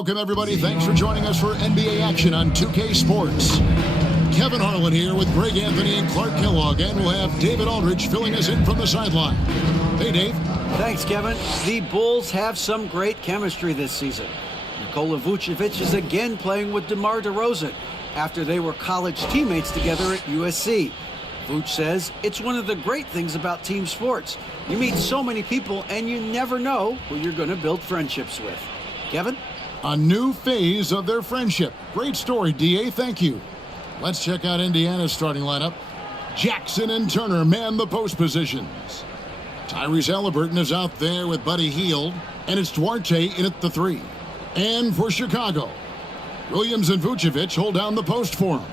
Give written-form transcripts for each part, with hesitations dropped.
Welcome, everybody. Thanks for joining us for NBA action on 2K Sports. Kevin Harlan here with Greg Anthony and Clark Kellogg, and we'll have David Aldridge filling us in from the sideline. Hey, Dave. Thanks, Kevin. The Bulls have some great chemistry this season. Nikola Vucevic is again playing with DeMar DeRozan after they were college teammates together at USC. Vuce says it's one of the great things about team sports. You meet so many people and you never know who you're going to build friendships with. Kevin? A new phase of their friendship. Great story, D.A. Thank you. Let's check out Indiana's starting lineup. Jackson and Turner man the post positions. Tyrese Haliburton is out there with Buddy Hield, and it's Duarte in at the 3. And for Chicago, Williams and Vucevic hold down the post for him.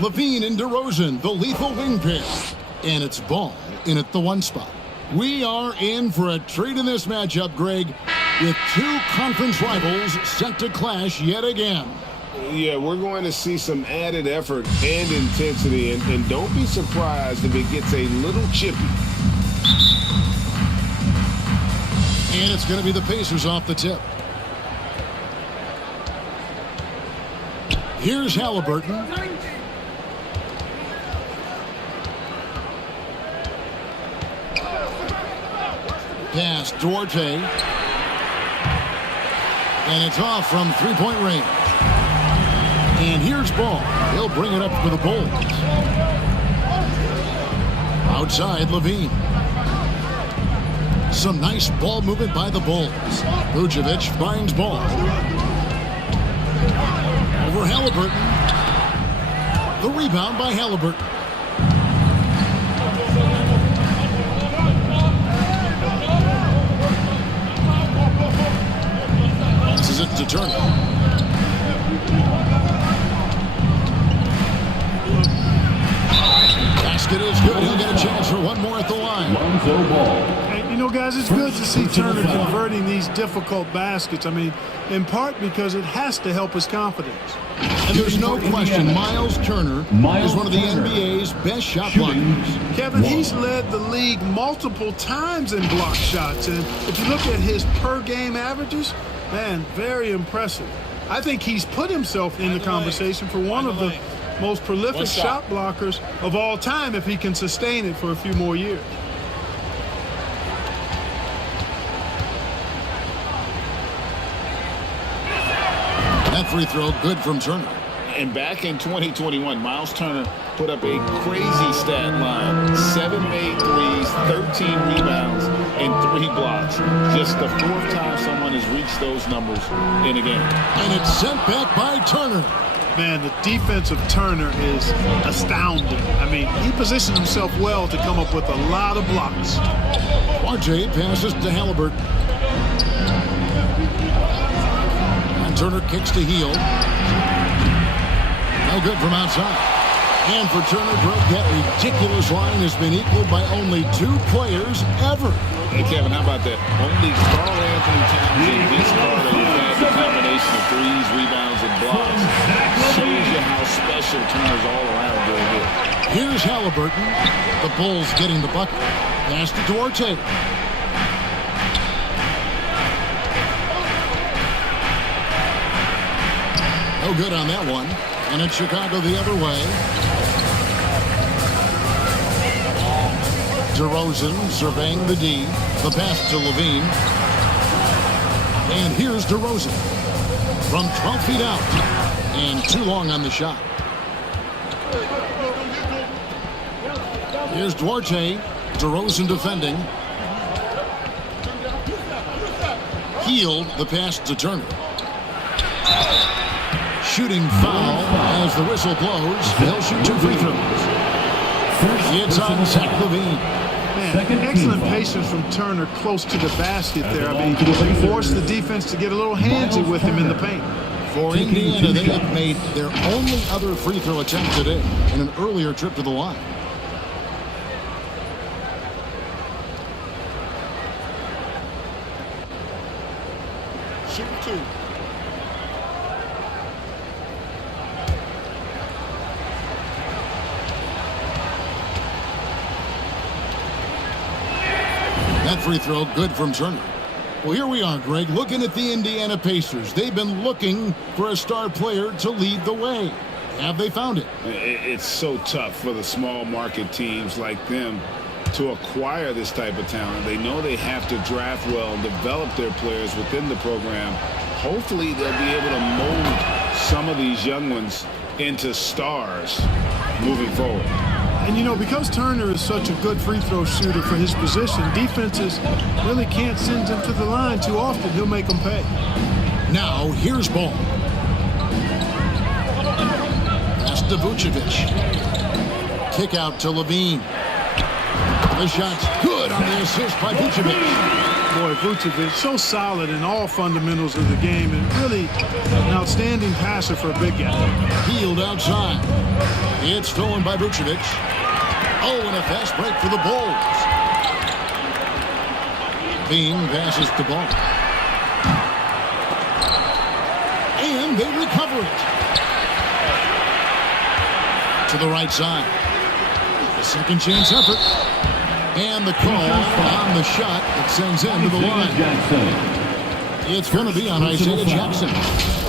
Levine and DeRozan, the lethal wing pair. And it's Ball in at the 1 spot. We are in for a treat in this matchup, Greg, with two conference rivals set to clash yet again. Yeah, we're going to see some added effort and intensity, and don't be surprised if it gets a little chippy. And it's going to be the Pacers off the tip. Here's Haliburton. Pass, Duarte. And it's off from three-point range. And here's Ball. He'll bring it up for the Bulls. Outside, Levine. Some nice ball movement by the Bulls. Vucevic finds Ball. Over Haliburton. The rebound by Haliburton. Passes it to Turner. Basket is good. He'll get a chance for one more at the line. Hey, you know, guys, it's good to see Turner converting these difficult baskets. I mean, in part because it has to help his confidence. And there's no question, Miles Turner is one of the NBA's best shot blockers. Kevin, he's led the league multiple times in block shots. And if you look at his per-game averages, man, very impressive. I think he's put himself in the conversation for one of the most prolific shot blockers of all time if he can sustain it for a few more years. That free throw good from Turner. And back in 2021, Miles Turner put up a crazy stat line. 7 made threes, 13 rebounds, and 3 blocks. Just the 4th time someone has reached those numbers in a game. And it's sent back by Turner. Man, the defense of Turner is astounding. I mean, he positioned himself well to come up with a lot of blocks. Duarte passes to Haliburton. And Turner kicks to Hield. No good from outside. And for Turner, Greg, that ridiculous line has been equaled by only 2 players ever. Hey, Kevin, how about that? Only Karl Anthony Towns and Vince Carter have had the combination of threes, rebounds, and blocks. Shows you how special Turner's all around doing it. Here's Haliburton. The Bulls getting the bucket. Pass to Duarte. No good on that one. And it's Chicago the other way. DeRozan surveying the D. The pass to Levine. And here's DeRozan. From 12 feet out. And too long on the shot. Here's Duarte. DeRozan defending. Hield the pass to Turner. Shooting foul as the whistle blows. He'll shoot 2 free throws. It's on Zach Levine. Man, excellent patience from Turner close to the basket there. I mean, forced the defense to get a little handsy with him in the paint. For Indiana, they have made their only other free throw attempt today in an earlier trip to the line. Shoot 2. That free throw good from Turner. Well, here we are, Greg, looking at the Indiana Pacers. They've been looking for a star player to lead the way. Have they found it? It's so tough for the small market teams like them to acquire this type of talent. They know they have to draft well and develop their players within the program. Hopefully they'll be able to mold some of these young ones into stars moving forward. And, you know, because Turner is such a good free throw shooter for his position, defenses really can't send him to the line too often. He'll make them pay. Now, here's ball. Pass to Vucevic. Kick out to Levine. The shot's good on the assist by Vucevic. Boy, Vucevic, so solid in all fundamentals of the game, and really an outstanding passer for a big guy. Healed outside. It's stolen by Vucevic. Oh, and a fast break for the Bulls. Bean passes the ball. And they recover it. To the right side. The second chance effort. And the call on the shot that sends him to the line. It's going to be on Isaiah Jackson.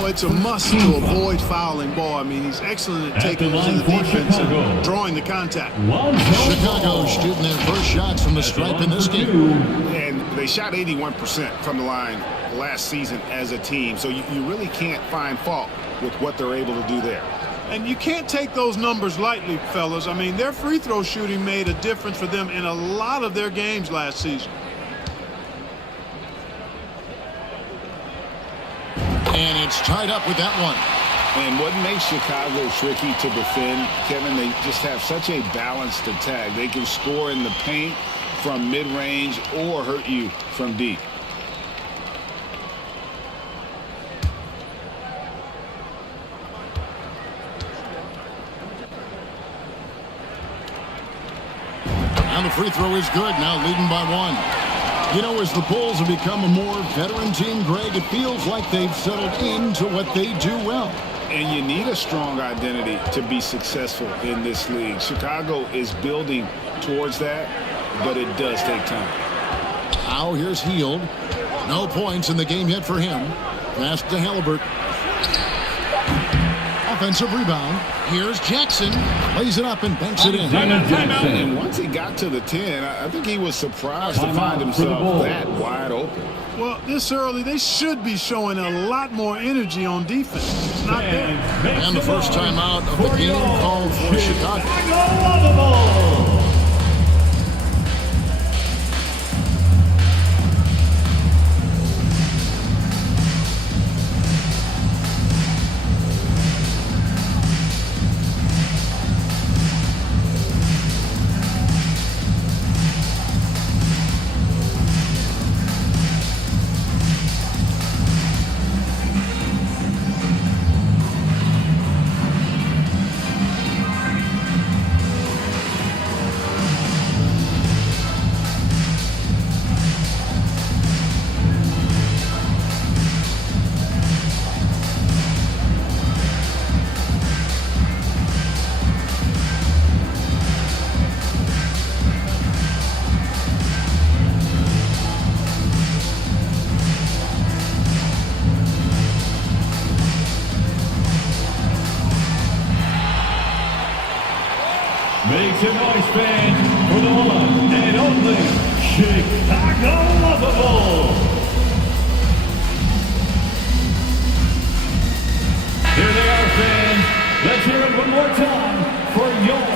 Oh, it's a must to avoid fouling ball. I mean, he's excellent at taking it to the defense and drawing the contact. Chicago shooting their first shots from the stripe in this game. And they shot 81% from the line last season as a team, so you really can't find fault with what they're able to do there. And you can't take those numbers lightly, fellas. I mean, their free throw shooting made a difference for them in a lot of their games last season. And it's tied up with that one. And what makes Chicago tricky to defend, Kevin, they just have such a balanced attack. They can score in the paint from mid-range or hurt you from deep. And the free throw is good, now leading by one. You know, as the Bulls have become a more veteran team, Greg, it feels like they've settled into what they do well. And you need a strong identity to be successful in this league. Chicago is building towards that, but it does take time. Now here's Hield. No points in the game yet for him. Pass to Halliburton. Offensive rebound. Here's Jackson. Lays it up and banks it in. And once he got to the 10, I think he was surprised to find himself that wide open. Well, this early, they should be showing a lot more energy on defense. It's not there. And the first time out of the game called for Chicago. Make some noise, fans, for the one and only Chicago Lovable. Here they are, fans. Let's hear it one more time for your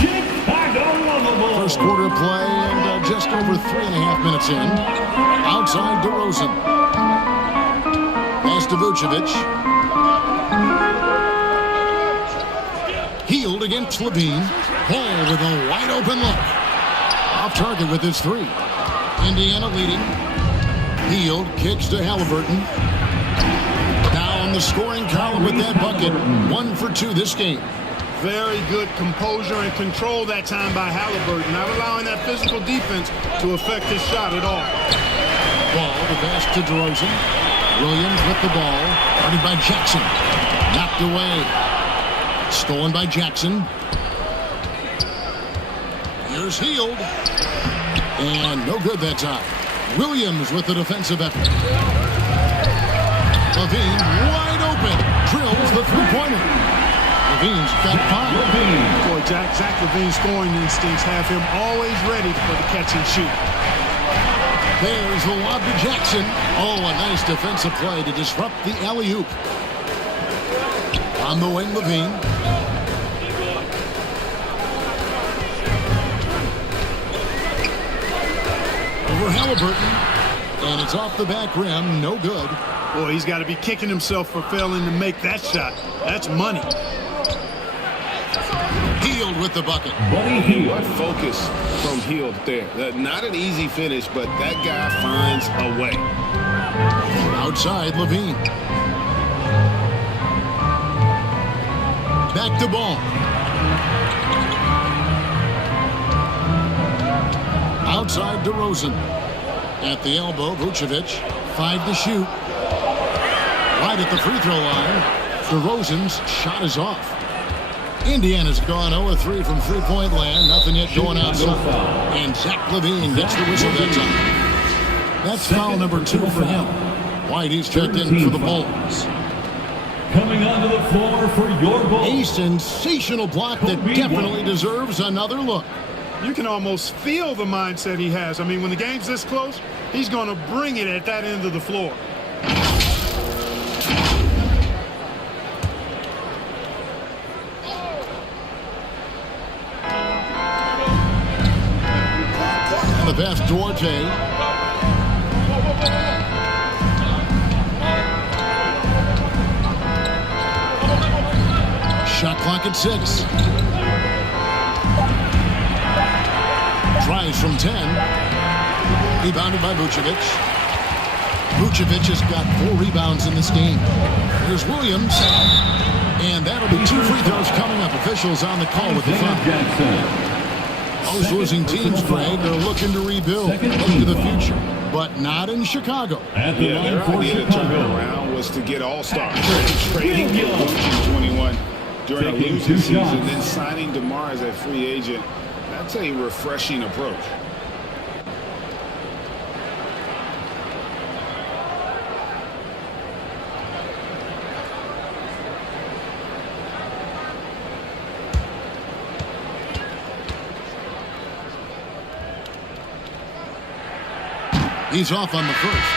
Chicago Lovable. First quarter play and just over 3.5 minutes in. Outside DeRozan. Pass to Vucevic. Hield against Levine. Ball with a wide open look. Off target with his three. Indiana leading. Hield kicks to Halliburton. Now on the scoring column with that bucket. 1 for 2 this game. Very good composure and control that time by Halliburton, not allowing that physical defense to affect his shot at all. Ball, the pass to DeRozan. Williams with the ball. Guarded by Jackson. Knocked away. Stolen by Jackson. Here's Hield. And no good that time. Williams with the defensive effort. Levine wide open. Drills the three-pointer. Levine's got 5. Boy, Zach Levine's scoring instincts have him always ready for the catch and shoot. There's the lob to Jackson. Oh, a nice defensive play to disrupt the alley-oop. On the wing, Levine. Over Halliburton. And it's off the back rim. No good. Boy, he's got to be kicking himself for failing to make that shot. That's money. Hield with the bucket. What focus from Hield there. Not an easy finish, but that guy finds a way. Outside, Levine. Back to ball. Outside DeRozan. At the elbow, Vucevic. 5 to shoot. Right at the free throw line. DeRozan's shot is off. Indiana's gone 0-3 from three-point land. Nothing yet going outside. And Zach Levine gets the whistle that time. That's foul number 2 for him. Whitey's checked in for the Bulls. Coming onto the floor for your Bulls. A sensational block that definitely deserves another look. You can almost feel the mindset he has. I mean, when the game's this close, he's going to bring it at that end of the floor. The pass, Duarte. Shot clock at 6. Tries from 10. Rebounded by Vucevic. Vucevic has got 4 rebounds in this game. Here's Williams. And that'll be 2 free throws coming up. Officials on the call with the foul. Most losing teams, Greg, are looking to rebuild, look to the future, but not in Chicago. Their idea to turn it around was to get all-stars. Trading Vooch in 21 during a losing season, then signing DeMar as a free agent. That's a refreshing approach. He's off on the first.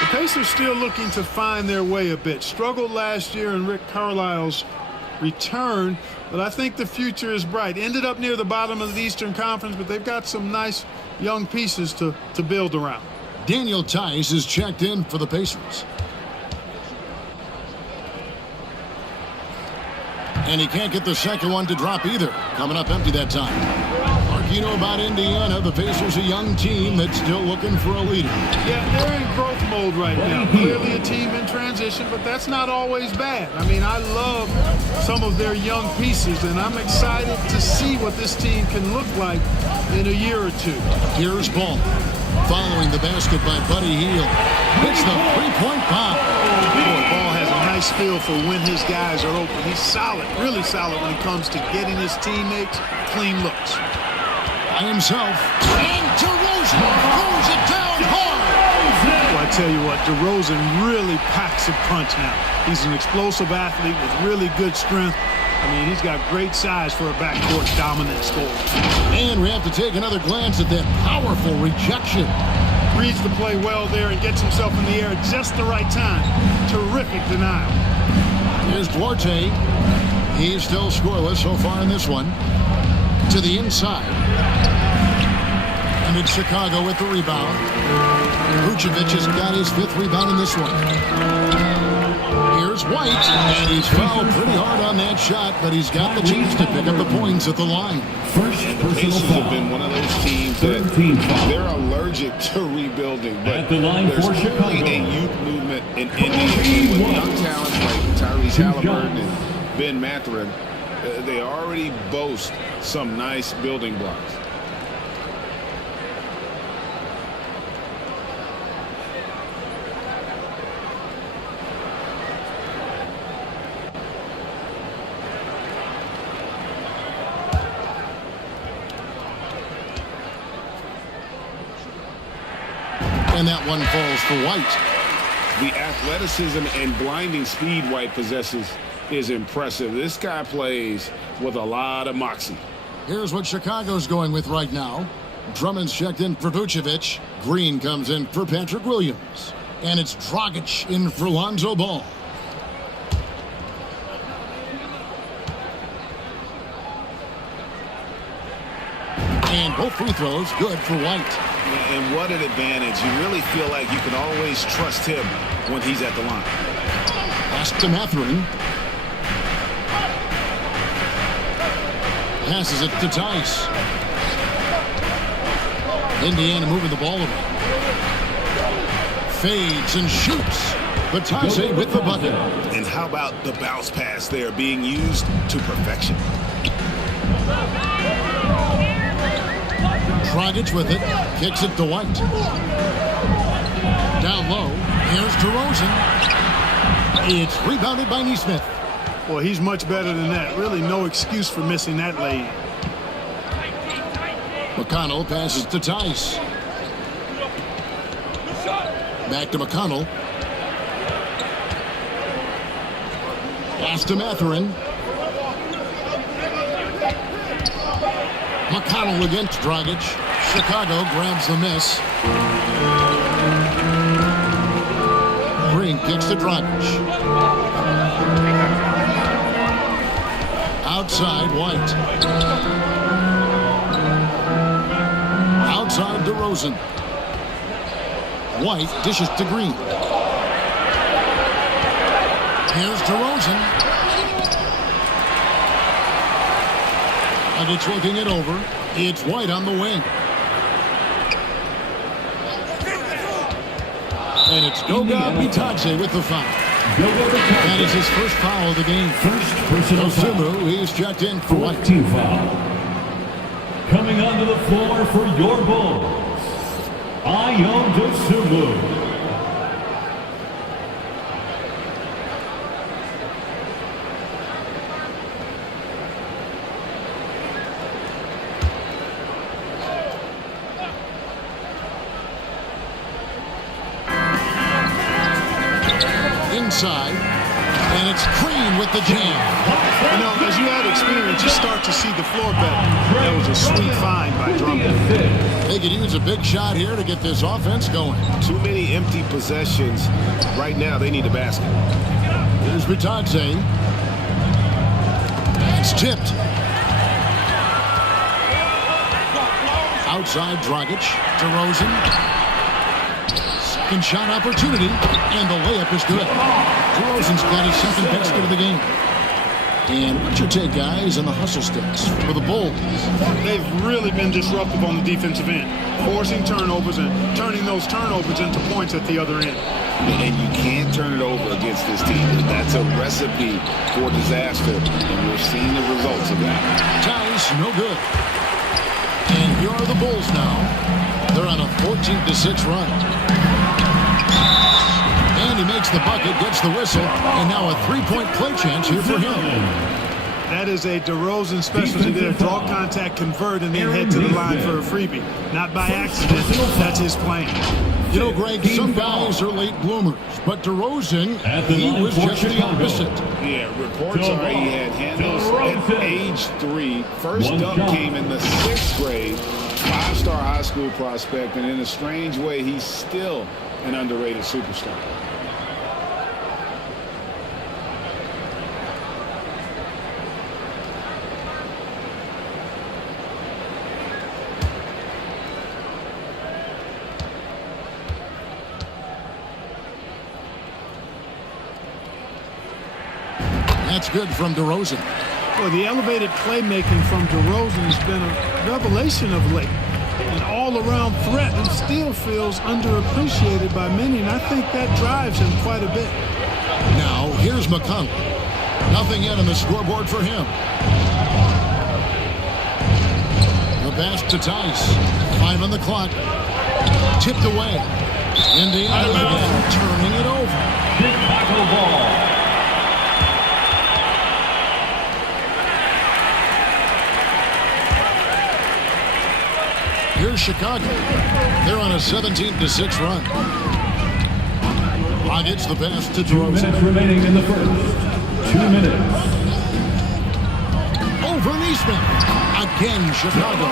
The Pacers still looking to find their way a bit. Struggled last year in Rick Carlisle's return, but I think the future is bright. Ended up near the bottom of the Eastern Conference, but they've got some nice young pieces to build around. Daniel Tice is checked in for the Pacers. And he can't get the second one to drop either. Coming up empty that time. You know about Indiana, the Pacers, a young team that's still looking for a leader. Yeah, they're in growth mode right now. Clearly a team in transition, but that's not always bad. I mean, I love some of their young pieces, and I'm excited to see what this team can look like in a year or two. Here's Ball. Following the basket by Buddy Hield. Hits the three-point bomb. Ball has a nice feel for when his guys are open. He's solid, really solid when it comes to getting his teammates clean looks. By himself, and DeRozan throws it down hard. Well, I tell you what, DeRozan really packs a punch now. He's an explosive athlete with really good strength. I mean, he's got great size for a backcourt dominant scorer. And we have to take another glance at that powerful rejection. Reads the play well there and gets himself in the air at just the right time. Terrific denial. Here's Duarte. He's still scoreless so far in this one. To the inside. And it's Chicago with the rebound. Vucevic has got his 5th rebound in this one. Here's White, and he's fouled pretty hard on that shot, but he's got the chance to pick up the points at the line. The Pacers have been one of those teams that they're allergic to rebuilding, but there's clearly a youth movement in Indiana with young talents like Tyrese Halliburton and Ben Mathurin. They already boast some nice building blocks. And that one falls for White. The athleticism and blinding speed White possesses is impressive. This guy plays with a lot of moxie. Here's what Chicago's going with right now. Drummond's checked in for Vucevic. Green comes in for Patrick Williams. And it's Dragic in for Lonzo Ball. And both free throws good for White. And what an advantage. You really feel like you can always trust him when he's at the line. Pass to Mathurin. Passes it to Tice. Indiana moving the ball around. Fades and shoots. But Tice with the bucket. And how about the bounce pass there being used to perfection? Dragic with it. Kicks it to White. Down low. Here's DeRozan. It's rebounded by Nesmith. Well, he's much better than that. Really no excuse for missing that lay. McConnell passes to Tice. Back to McConnell. Pass to Mathurin. McConnell against Dragic. Chicago grabs the miss. Green kicks to Dragic. Outside White. Outside DeRozan. White dishes to Green. Here's DeRozan. And it's looking it over. It's White on the wing. And it's Goga Bitadze with the foul. That is his first foul of the game. First personal foul. He's checked in for White. Team foul. Coming onto the floor for your Bulls, Ayo Dosunmu. Inside, and it's Green with the jam. You know, as you add experience, you start to see the floor better. That was a sweet find by Drummond. They could use a big shot here to get this offense going. Too many empty possessions. Right now, they need a basket. Here's Bitadze. It's tipped. Outside Dragic. DeRozan. Second shot opportunity, and the layup is good. DeRozan's got his second basket of the game. And what's your take, guys, on the hustle sticks for the Bulls? They've really been disruptive on the defensive end, forcing turnovers and turning those turnovers into points at the other end. And you can't turn it over against this team. That's a recipe for disaster, and we're seeing the results of that. Tice, no good. And here are the Bulls now. They're on a 14-6 run. And he makes the bucket, gets the whistle, and now a three-point play chance here for him. That is a DeRozan specialty there. Draw contact, convert, and then head to the line for a freebie. Not by accident. That's his plan. You know, Greg, some guys are late bloomers, but DeRozan, he was just the opposite. Yeah, reports are he had handles at age 3. First dunk came in the 6th grade. 5-star high school prospect, and in a strange way, he's still an underrated superstar. That's good from DeRozan. Well, the elevated playmaking from DeRozan has been a revelation of late. An all-around threat, and still feels underappreciated by many, and I think that drives him quite a bit. Now, here's McConnell. Nothing yet on the scoreboard for him. The pass to Tice. 5 on the clock. Tipped away. Indiana again, turning it over. Chicago ball. Here's Chicago. They're on a 17-6 run. Gets the pass to 2 DeRozan. minutes remaining in the first. 2 minutes. Over Neesmith. Again, Chicago.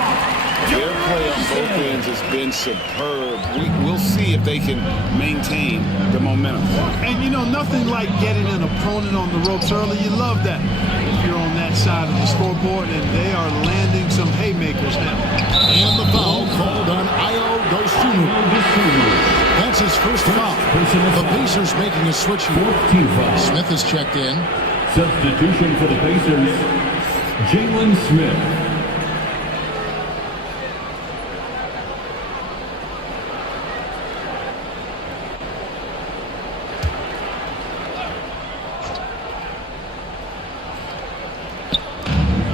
Their play on both ends has been superb. We'll see if they can maintain the momentum. And you know, nothing like getting an opponent on the ropes early. You love that. If you're on that side of the scoreboard, and they are landing some haymakers now. And the foul called on Ayo Dosunmu. That's his first foul. The Pacers making a switch here. 14 foul. Smith is checked in. Substitution for the Pacers, Jalen Smith.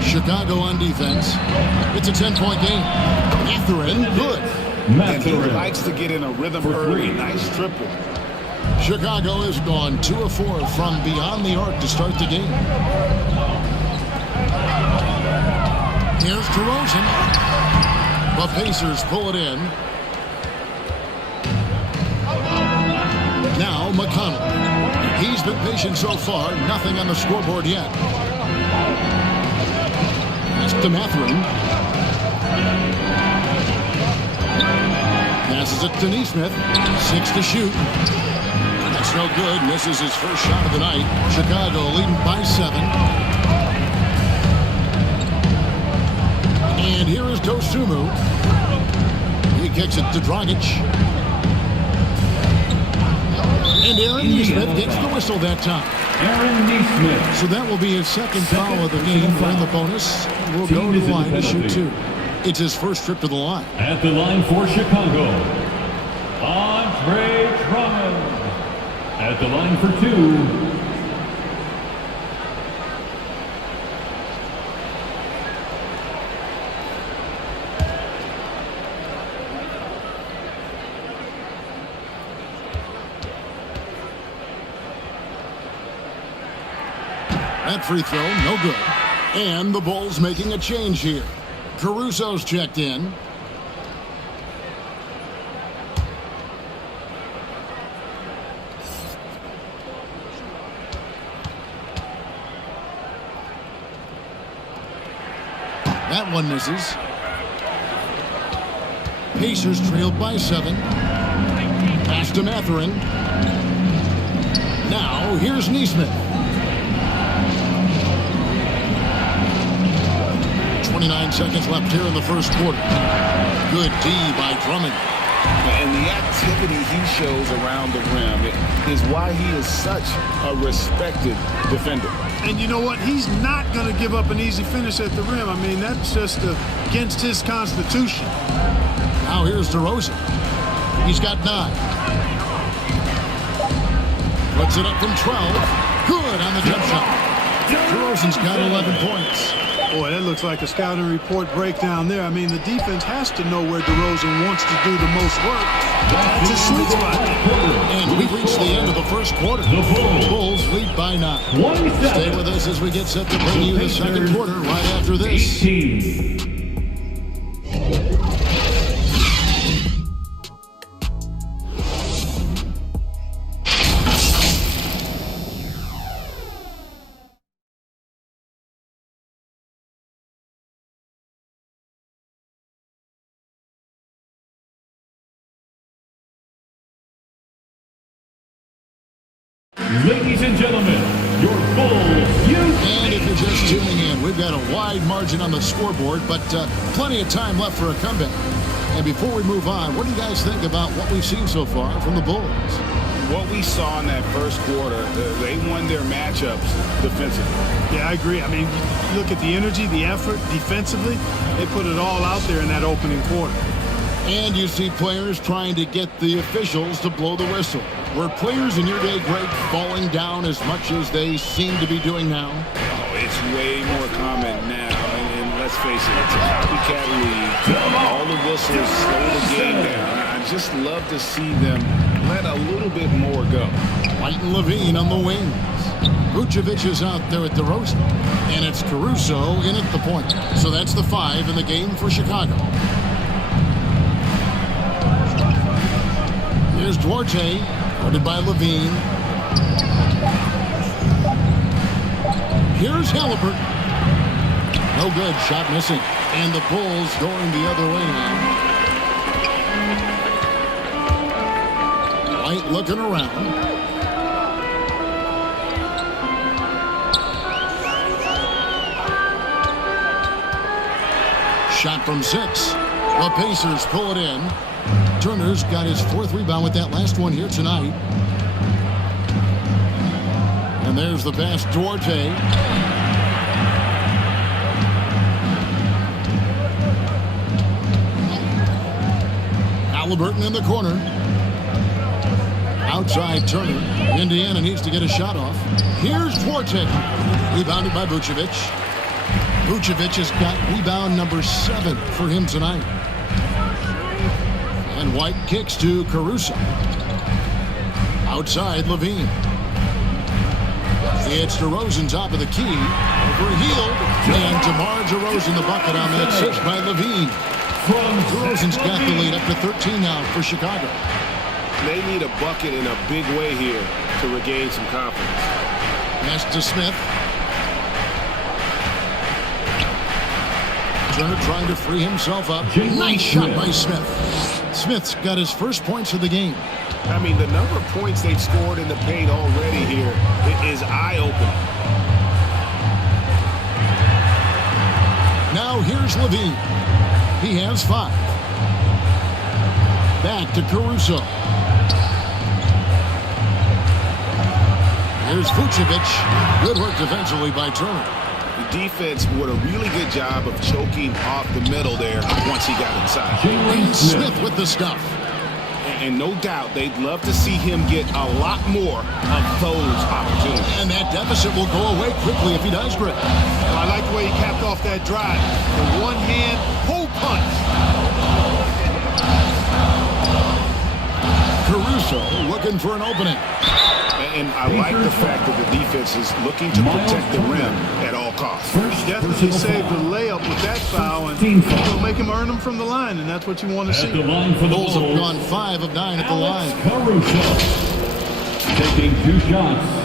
Chicago on defense. It's a 10-point game. Mathurin, good. And he likes to get in a rhythm early. Nice triple. Chicago has gone 2 of 4 from beyond the arc to start the game. Here's DeRozan. The Pacers pull it in. Now McConnell. He's been patient so far. Nothing on the scoreboard yet. That's to Mathurin. Passes it to Neesmith. 6 to shoot. That's no good. Misses his first shot of the night. Chicago leading by 7. And here is Dosunmu. He kicks it to Dragic. And Aaron Neesmith gets the whistle that time. Aaron Neesmith. So that will be his second foul of the game. We're in the bonus. We'll go to the line to shoot 2. It's his first trip to the line. At the line for Chicago, Andre Drummond. At the line for 2. That free throw, no good. And the Bulls making a change here. Caruso's checked in. That one misses. Pacers trailed by 7. Pass to Mathurin. Now, here's Neesmith. 29 seconds left here in the first quarter. Good D by Drummond. And the activity he shows around the rim is why he is such a respected defender. And you know what? He's not going to give up an easy finish at the rim. I mean, that's just against his constitution. Now here's DeRozan. He's got 9. Puts it up from 12. Good on the jump shot. DeRozan's got 11 points. Boy, that looks like a scouting report breakdown there. I mean, the defense has to know where DeRozan wants to do the most work. That's his sweet spot. And we've reached the end of the first quarter. The Bulls lead by 9. Stay with us as we get set to bring you the second quarter right after this. 18. Ladies and gentlemen, your Bulls. And if you're just tuning in, we've got a wide margin on the scoreboard, but plenty of time left for a comeback. And before we move on, what do you guys think about what we've seen so far from the Bulls? What we saw in that first quarter, they won their matchups defensively. Yeah, I agree. I mean, look at the energy, the effort defensively. They put it all out there in that opening quarter. And you see players trying to get the officials to blow the whistle. Were players in your day, Greg, falling down as much as they seem to be doing now? Oh, it's way more common now. And let's face it, it's a copycat league. All the whistles slow the game down. I just love to see them let a little bit more go. White and Levine on the wings. Vucevic is out there at DeRozan. And it's Caruso in at the point. So that's the 5 in the game for Chicago. Duarte, guarded by Levine. Here's Halliburton. No good, shot missing. And the Bulls going the other way now. White looking around. Shot from 6. The Pacers pull it in. Turner's got his 4th rebound with that last one here tonight. And there's the pass, Duarte. Halliburton in the corner. Outside Turner. Indiana needs to get a shot off. Here's Duarte. Rebounded by Vucevic. Vucevic has got rebound number 7 for him tonight. And White kicks to Caruso. Outside Levine. It's DeRozan top of the key. Overhealed. And DeMar DeRozan the bucket on that assist by Levine. DeRozan's got the lead up to 13 now for Chicago. They need a bucket in a big way here to regain some confidence. Pass to Smith. Turner trying to free himself up. Nice shot by Smith. Smith's got his first points of the game. I mean, the number of points they've scored in the paint already here is eye-opening. Now here's Levine. He has 5. Back to Caruso. Here's Vucevic. Good work defensively by Turner. The defense did a really good job of choking off the middle there once he got inside. And Smith with the stuff. And no doubt they'd love to see him get a lot more of those opportunities. And that deficit will go away quickly if he does, Greg. I like the way he capped off that drive. The one-hand pull punch. Caruso looking for an opening. And I like the fact that the defense is looking to protect the rim at all costs. Definitely saved the layup with that foul, and it'll make him earn them from the line, and that's what you want to see. The line for the Bulls have gone 5 of 9 at the line. Caruso taking 2 shots.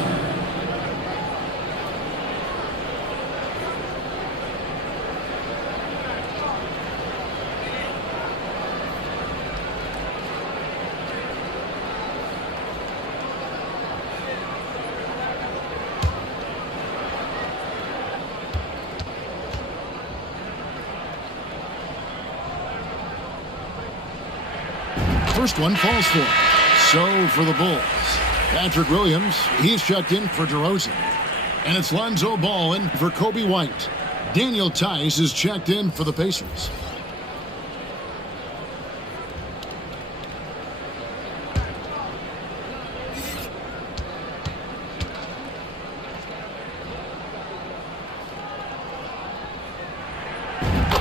First one falls for him. So for the Bulls, Patrick Williams, he's checked in for DeRozan. And it's Lonzo Ball in for Kobe White. Daniel Tice is checked in for the Pacers.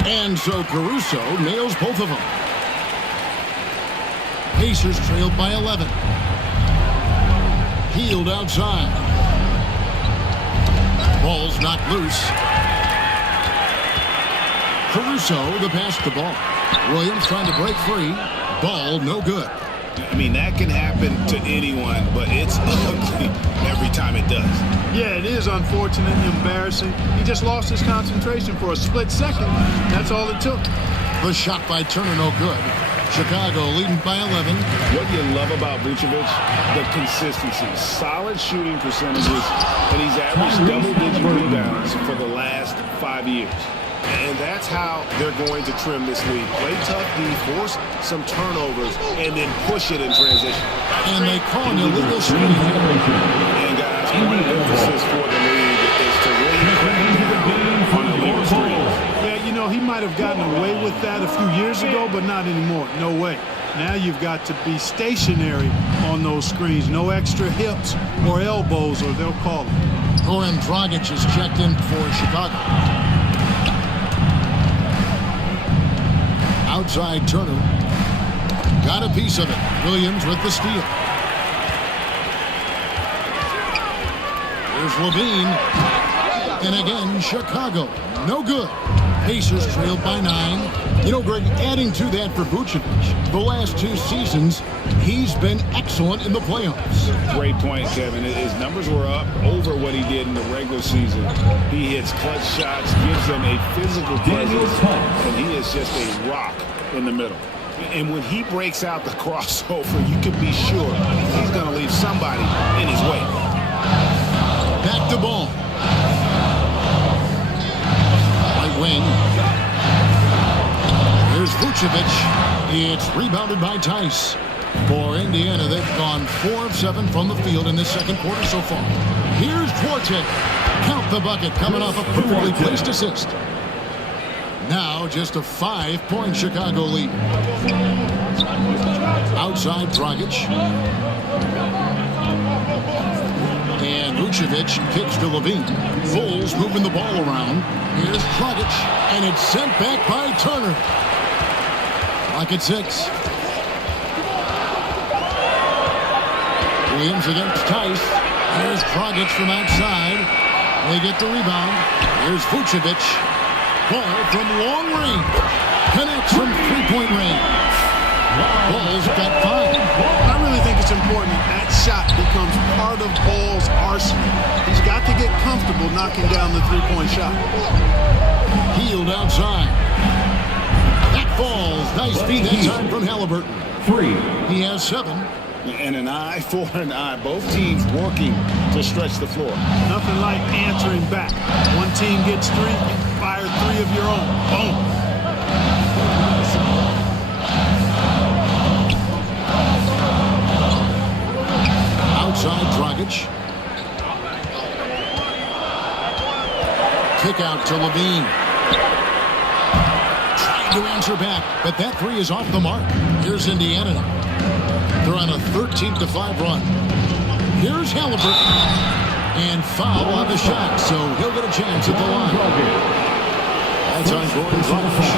And so Caruso nails both of them. Pacers trailed by 11. Healed outside. Ball's knocked loose. Caruso, the pass to Ball. Williams trying to break free. Ball, no good. I mean, that can happen to anyone, but it's ugly every time it does. Yeah, it is unfortunate and embarrassing. He just lost his concentration for a split second. That's all it took. The shot by Turner, no good. Chicago leading by 11. What you love about Vucevic, the consistency, solid shooting percentages, and he's averaged double-digit rebounds for the last 5 years. And that's how they're going to trim this league. Play tough D, force some turnovers, and then push it in transition. And they call an illegal screen here. And guys, point of emphasis for the league is to really crack down on illegal screens. Yeah, you know, he might have gotten away with that a few years ago, but not anymore. No way. Now you've got to be stationary on those screens. No extra hips or elbows, or they'll call it. Goran Dragic is checked in for Chicago. Outside Turner. Got a piece of it. Williams with the steal. Here's Levine. And again, Chicago. No good. Pacers trailed by 9. You know, Greg, adding to that for Vucevic, the last 2 seasons, he's been excellent in the playoffs. Great point, Kevin. His numbers were up over what he did in the regular season. He hits clutch shots, gives them a physical presence, and he is just a rock in the middle. And when he breaks out the crossover, you can be sure he's going to leave somebody in his way. Back to ball. Right wing. Here's Vucevic. It's rebounded by Tice. For Indiana, they've gone 4 of 7 from the field in this second quarter so far. Here's Duarte. Count the bucket, coming off a perfectly placed assist. Now just a 5-point Chicago lead. Outside Dragic. And Vucevic kicks to Levine. Bulls moving the ball around. Here's Dragic. And it's sent back by Turner. Clock at 6. Williams against Tice. Here's Dragic from outside. They get the rebound. Here's Vucevic. Ball from long range. Connects from three-point range. Ball's got 5. I really think it's important that shot becomes part of Ball's arsenal. He's got to get comfortable knocking down the three-point shot. Healed outside. That falls. Nice feed that time from Halliburton. 3. He has 7. And an eye for an eye. Both teams working to stretch the floor. Nothing like answering back. One team gets 3, you fire 3 of your own. Boom. Outside Dragic. Kick out to Levine. Trying to answer back, but that 3 is off the mark. Here's Indiana now. They're on a 13-5 run. Here's Halliburton. And foul on the shot, so he'll get a chance at the line. That's on Gordon Dragic.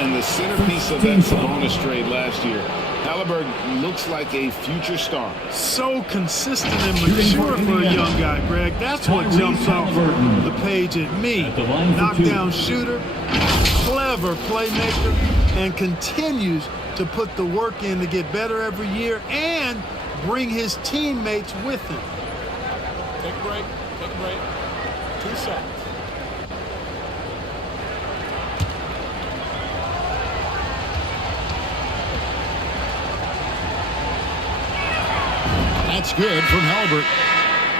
And the centerpiece of that Sabonis trade last year. Halliburton looks like a future star. So consistent and mature for a young guy, Greg. That's what jumps off the page at me. Knockdown shooter, clever playmaker, and continues to put the work in to get better every year and bring his teammates with him. Take a break. Take a break. 2 seconds. That's good from Halliburton.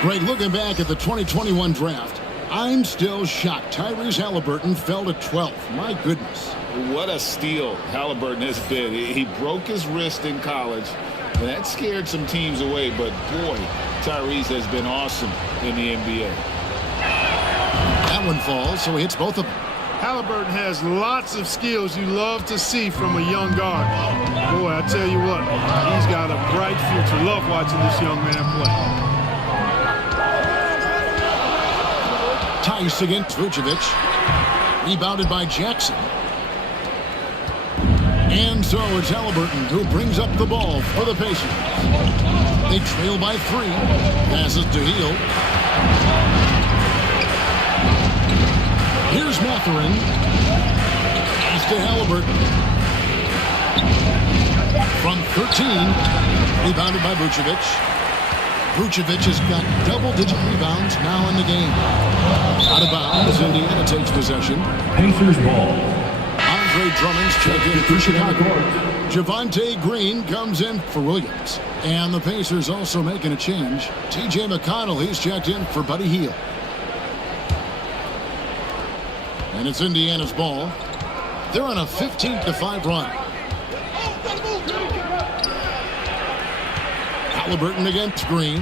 Great, looking back at the 2021 draft, I'm still shocked Tyrese Halliburton fell to 12th. My goodness. What a steal Halliburton has been. He broke his wrist in college, and that scared some teams away, but boy, Tyrese has been awesome in the NBA. That one falls, so he hits both of them. Halliburton has lots of skills you love to see from a young guard. Boy, I tell you what, he's got a bright future. Love watching this young man play. Tice against Vucevic. Rebounded by Jackson. And so it's Halliburton who brings up the ball for the Pacers. They trail by 3. Passes to Hield. Here's Mathurin. Pass to Halliburton. From 13. Rebounded by Vucevic. Vucevic has got double-digit rebounds now in the game. Out of bounds, Indiana takes possession. Pacers ball. Andre Drummond's checked in for Chicago. Javonte Green comes in for Williams. And the Pacers also making a change. T.J. McConnell, he's checked in for Buddy Hield. And it's Indiana's ball. They're on a 15-5 run. Halliburton against Green.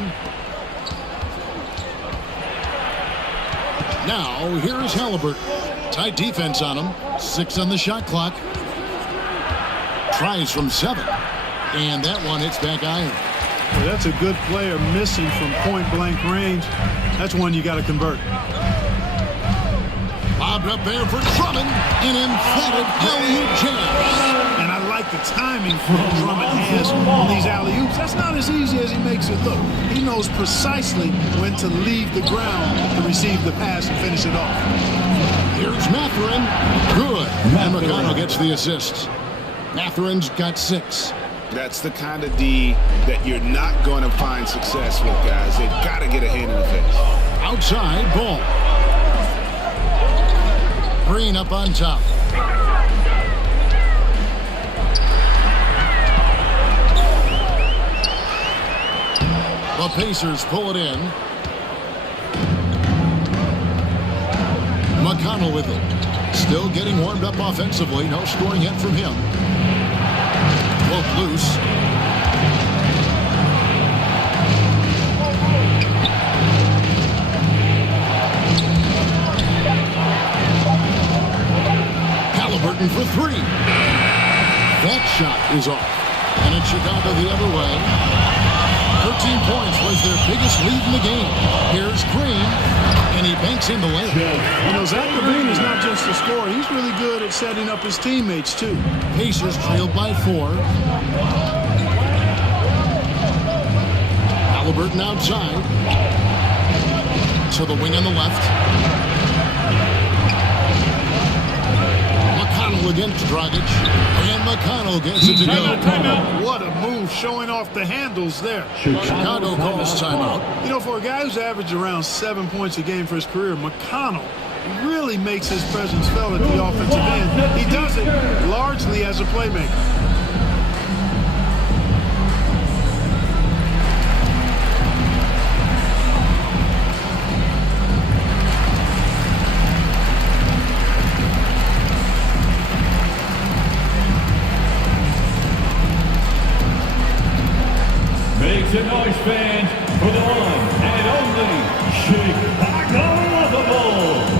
Now, here's Halliburton. Tight defense on him. 6 on the shot clock. Tries from 7. And that one hits back iron. Well, that's a good player missing from point-blank range. That's one you got to convert. Bobbed up there for Drummond. An emphatic alley-oop jam. And I like the timing Drummond has on these alley-oops. That's not as easy as he makes it look. He knows precisely when to leave the ground to receive the pass and finish it off. Here's Here's Matherin. Good. And McConnell gets the assist. Matherin's got 6. That's the kind of D that you're not going to find success with, guys. They've got to get a hand in the face. Outside ball. Green up on top. The Pacers pull it in. McConnell with it. Still getting warmed up offensively. No scoring yet from him. Both loose. Halliburton for 3. That shot is off. And it's Chicago the other way. 13 points was their biggest lead in the game. Here's Green, and he banks in the layup. You know, Zach LaVine is not just a scorer. He's really good at setting up his teammates, too. Pacers trailed by 4. Halliburton outside. To the wing on the left. McConnell against Dragic. And McConnell gets it to go. What a move, showing off the handles there. Chicago calls timeout. You know, for a guy who's averaged around 7 points a game for his career, McConnell really makes his presence felt at the offensive end. He does it largely as a playmaker. Make some noise, fans, for the one and only Chicago Bulls.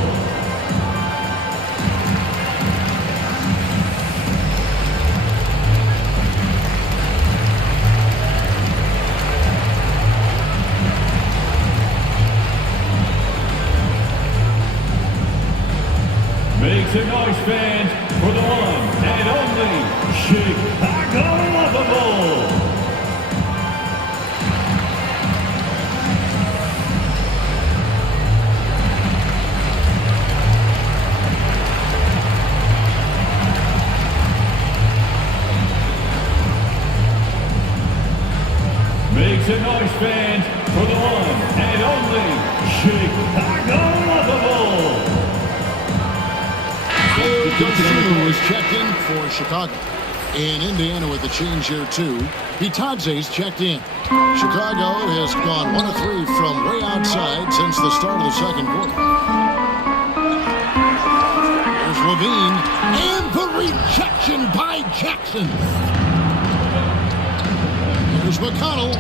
Make some noise, fans, for the one and only Chicago Bulls. Make some noise, fans, for the one and only Chicago Bulls. Dosunmu was checked in for Chicago. In Indiana with the change here, too. Bitadze's checked in. Chicago has gone 1 of 3 from way outside since the start of the second quarter. There's Levine. And the rejection by Jackson. Here's McConnell.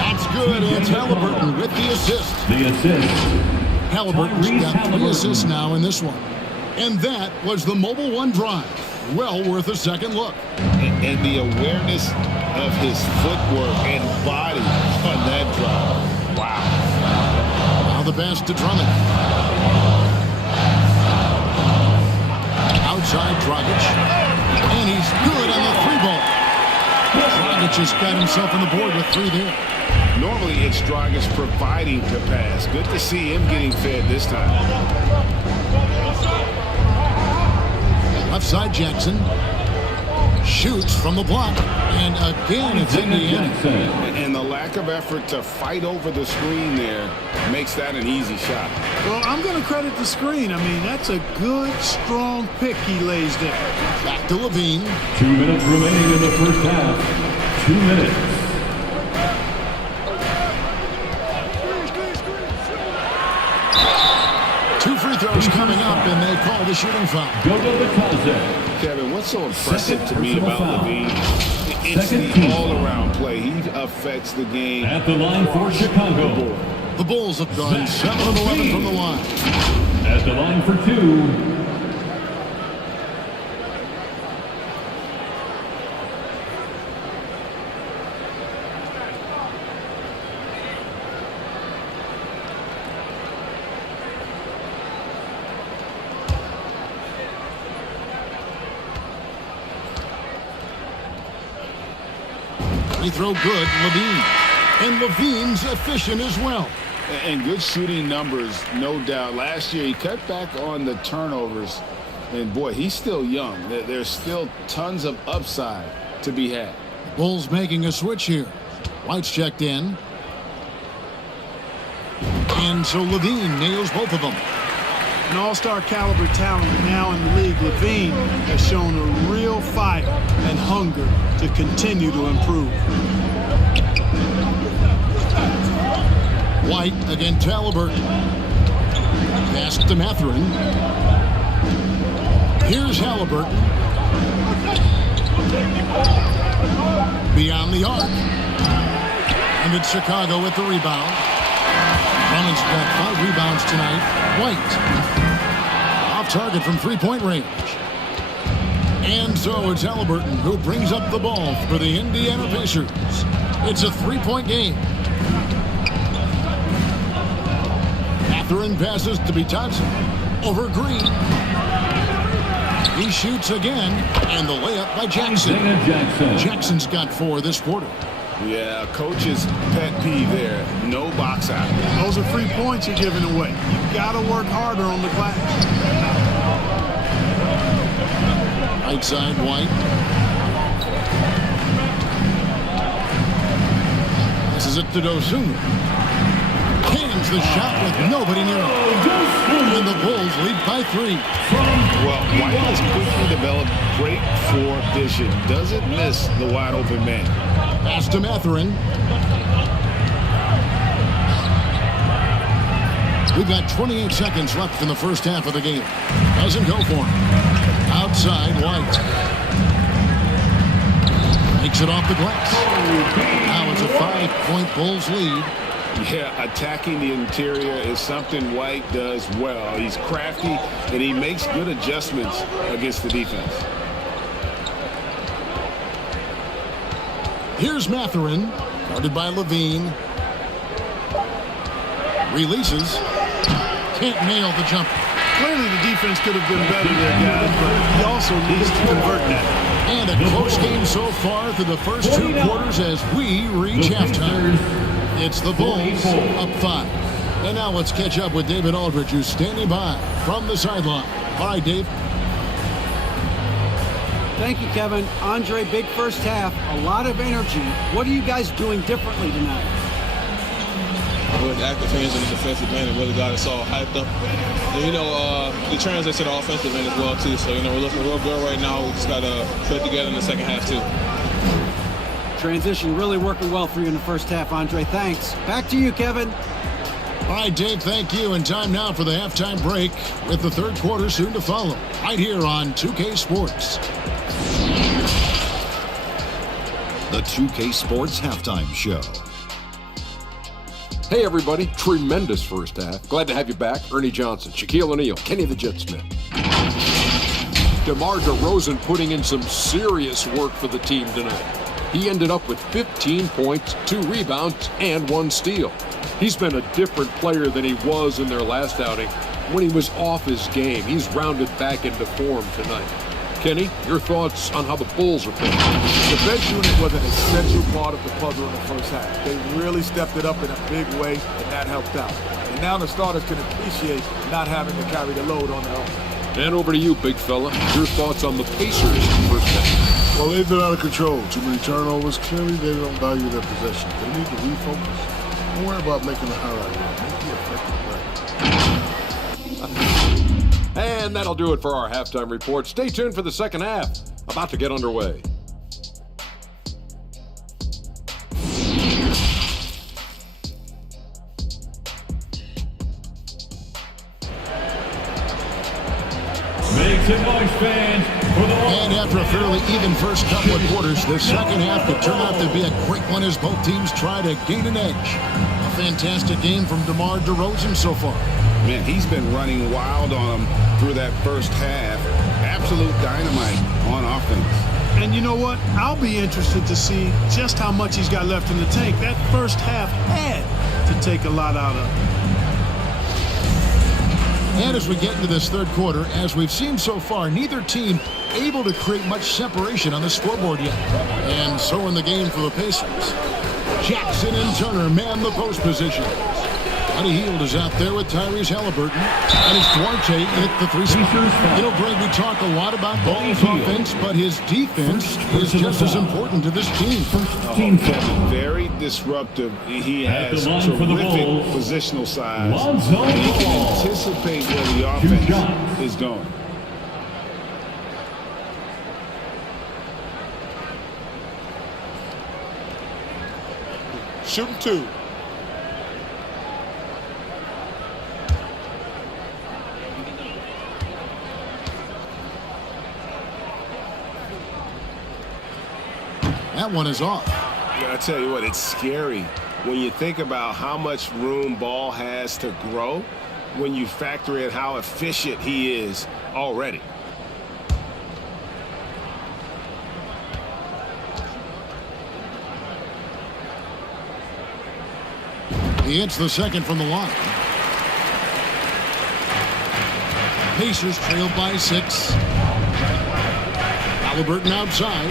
That's good. It's Halliburton with the assist. The assist. Halliburton's got 3 assists now in this one. And that was the Mobile One drive. Well worth a second look. And the awareness of his footwork and body on that drive. Wow. Now the pass to Drummond. Outside Dragic. And he's good on the 3-ball. Dragic just got himself on the board with 3 there. Normally, it's Dragic providing the pass. Good to see him getting fed this time. Left side Jackson. Shoots from the block. And again, it's Indiana. And the lack of effort to fight over the screen there makes that an easy shot. Well, I'm going to credit the screen. I mean, that's a good, strong pick he lays there. Back to Levine. 2 minutes remaining in the first half. 2 minutes. Two free throws coming up, and they call the shooting foul. Go to the contact. Kevin, what's so impressive to me about Levine? It's the all-around play. He affects the game. At the line for Chicago. The Bulls have gone 7 of 11 from the line. At the line for 2. Free throw good, Levine. And Levine's efficient as well. And good shooting numbers, no doubt. Last year, he cut back on the turnovers. And, boy, he's still young. There's still tons of upside to be had. Bulls making a switch here. White's checked in. And so Levine nails both of them. An all-star caliber talent now in the league, Levine has shown a real fire and hunger to continue to improve. White against Halliburton. Pass to Mathurin. Here's Halliburton. Beyond the arc. And it's Chicago with the rebound. Drummond's got 5 rebounds tonight. White. Off target from three-point range. And so it's Halliburton who brings up the ball for the Indiana Pacers. It's a 3-point game. Mathurin passes to Bitadze. Over Green. He shoots again, and the layup by Jackson. Jackson's got 4 this quarter. Yeah, coach's pet peeve there. No box out. Those are free points you're giving away. You got to work harder on the glass. Right side, White. This is it to Dosunmu. Cans the shot with nobody near him. And the Bulls lead by 3. Well, White has quickly developed great floor vision. Doesn't miss the wide open man. Pass to Mathurin. We've got 28 seconds left in the first half of the game. Doesn't go for him. Outside, White. Makes it off the glass. Now it's a 5-point Bulls lead. Yeah, attacking the interior is something White does well. He's crafty, and he makes good adjustments against the defense. Here's Mathurin, guarded by Levine. Releases. Can't nail the jumper. Clearly the defense could have been better there, guys, but he also needs to convert that. And a close game so far through the first 2 quarters as we reach halftime. It's the Bulls up 5. And now let's catch up with David Aldridge, who's standing by from the sideline. All right, Dave. Thank you, Kevin. Andre, big first half, a lot of energy. What are you guys doing differently tonight? With active hands in the defensive end and really got us all hyped up. And, it translates to the offensive end as well, too. So, we're looking real good right now. We just got to put it together in the second half, too. Transition really working well for you in the first half, Andre. Thanks. Back to you, Kevin. All right, Dave, thank you. And time now for the halftime break with the third quarter soon to follow. Right here on 2K Sports. The 2K Sports Halftime Show. Hey everybody, tremendous first half. Glad to have you back. Ernie Johnson, Shaquille O'Neal, Kenny the Jet Smith. DeMar DeRozan putting in some serious work for the team tonight. He ended up with 15 points, 2 rebounds, and 1 steal. He's been a different player than he was in their last outing when he was off his game. He's rounded back into form tonight. Kenny, your thoughts on how the Bulls are playing? The bench unit was an essential part of the puzzle in the first half. They really stepped it up in a big way, and that helped out. And now the starters can appreciate not having to carry the load on their own. And over to you, big fella. Your thoughts on the Pacers in the first half? Well, they've been out of control. Too many turnovers. Clearly, they don't value their possession. They need to refocus. Don't worry about making the highlight reel. Make the effective play. And that'll do it for our halftime report. Stay tuned for the second half. About to get underway. Make some noise, fans. And after a fairly even first couple of quarters, the second half could turn out to be a great one as both teams try to gain an edge. A fantastic game from DeMar DeRozan so far. Man, he's been running wild on them through that first half. Absolute dynamite on offense. And you know what? I'll be interested to see just how much he's got left in the tank. That first half had to take a lot out of him. And as we get into this third quarter, as we've seen so far, neither team able to create much separation on the scoreboard yet. And so in the game for the Pacers, Jackson and Turner man the post position. Buddy Hield is out there with Tyrese Halliburton. And it's Duarte at the three spot. You know, Greg, we talk a lot about Ball's offense, but his defense is just as important to this team. Very disruptive. He has terrific positional size. He can anticipate where the offense is going. Shooting 2. That one is off. I tell you what, it's scary when you think about how much room Ball has to grow when you factor in how efficient he is already. He hits the second from the line. Pacers trailed by 6. Halliburton outside.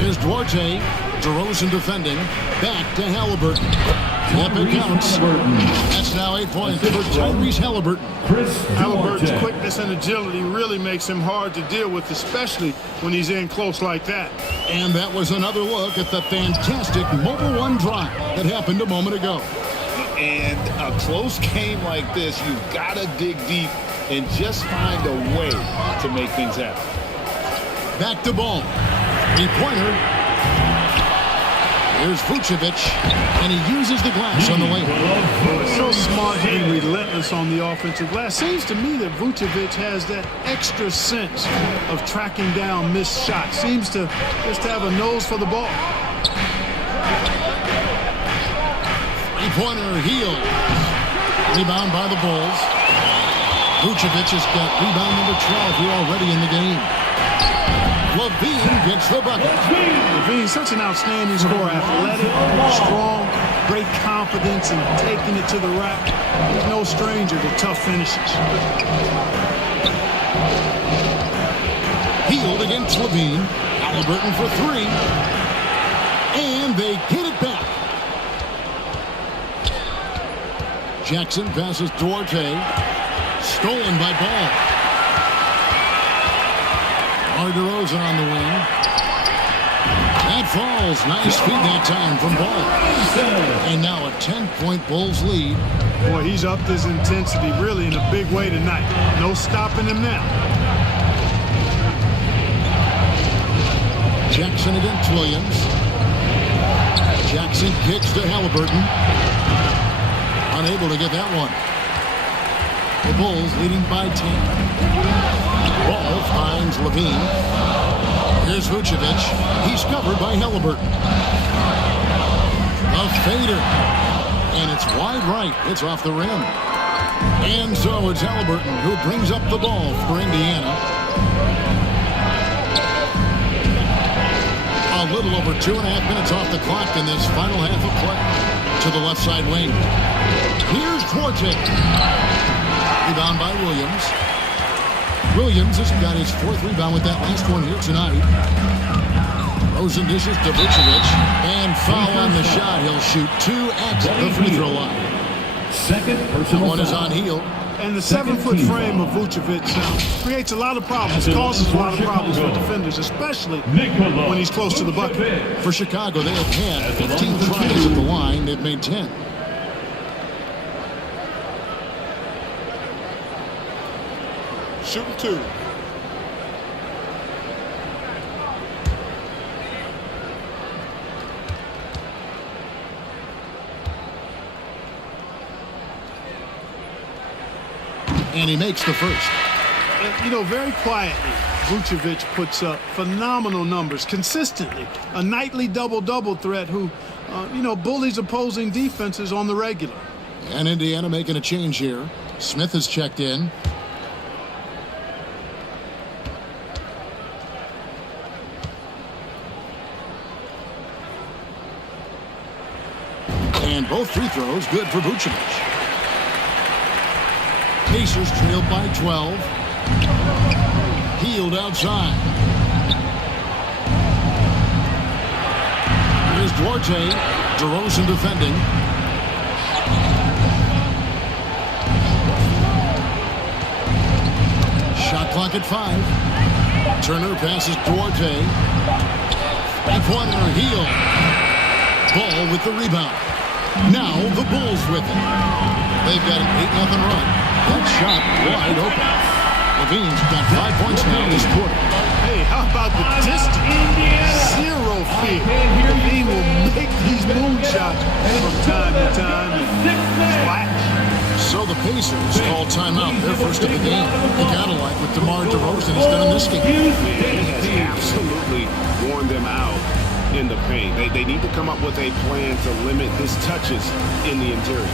Here's Duarte. DeRozan defending. Back to Halliburton. Yep, it counts. That's now 8 points for Tyrese Halliburton. Halliburton's quickness and agility really makes him hard to deal with, especially when he's in close like that. And that was another look at the fantastic Mobile One drive that happened a moment ago. And a close game like this, you've got to dig deep and just find a way to make things happen. Back to Ball. Three-pointer. Here's Vucevic, and he uses the glass on the layup. It's so smart to be relentless on the offensive glass. Seems to me that Vucevic has that extra sense of tracking down missed shots. Seems to just have a nose for the ball. Three-pointer, Hield. Rebound by the Bulls. Vucevic has got rebound number 12 here already in the game. LaVine gets the bucket. LaVine's such an outstanding scorer. Athletic, strong, great confidence in taking it to the rack. He's no stranger to tough finishes. Hield against LaVine. Halliburton for 3. And they get it back. Jackson passes Duarte. Stolen by Ball. DeRozan on the wing. That falls. Nice feed that time from Ball. And now a 10-point Bulls lead. Boy, he's upped his intensity really in a big way tonight. No stopping him now. Jackson against Williams. Jackson kicks to Halliburton. Unable to get that one. The Bulls leading by 10. Ball finds LaVine. Here's Vucevic. He's covered by Halliburton. A fader. And it's wide right. It's off the rim. And so it's Halliburton who brings up the ball for Indiana. A little over 2.5 minutes off the clock in this final half of play. To the left side wing. Here's Duarte. Rebound by Williams. Williams has got his 4th rebound with that last one here tonight. Rosen dishes to Vucevic. And foul on the shot. He'll shoot 2 at the free throw line. Second personal one is on Hield. And the 7-foot frame of Vucevic creates a lot of problems, causes a lot of problems for defenders, especially when he's close to the bucket. For Chicago, they have had 15 tries at the line. They've made 10. Shooting 2. And he makes the first. You know, very quietly, Vucevic puts up phenomenal numbers consistently. A nightly double-double threat who, bullies opposing defenses on the regular. And Indiana making a change here. Smith has checked in. And both free throws good for Vucevic. Pacers trailed by 12. Hield outside. Here's Duarte. DeRozan defending. Shot clock at 5. Turner passes Duarte. Three-pointer heel. Ball with the rebound. Now the Bulls with it. They've got an 8-0 run. That shot wide open. Levine's got 5 points now this quarter. Hey, how about the distance? Zero fear. Levine will make these moonshots from time to time and splash. So the Pacers call timeout, their first of the game. They gotta like what DeMar DeRozan has done in this game. He has absolutely worn them out in the paint. They need to come up with a plan to limit his touches in the interior.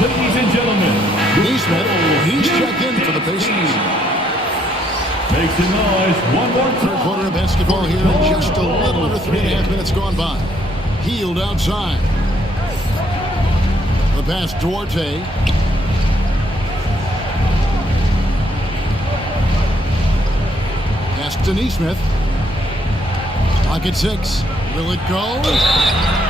Ladies and gentlemen, Neesmith, he's checked in for the Pacers. make some noise one more Third time. quarter of basketball here in just a little under 3.5 minutes gone by. Healed outside. The pass, Duarte. Pass to Neesmith. Clock at 6. Will it go?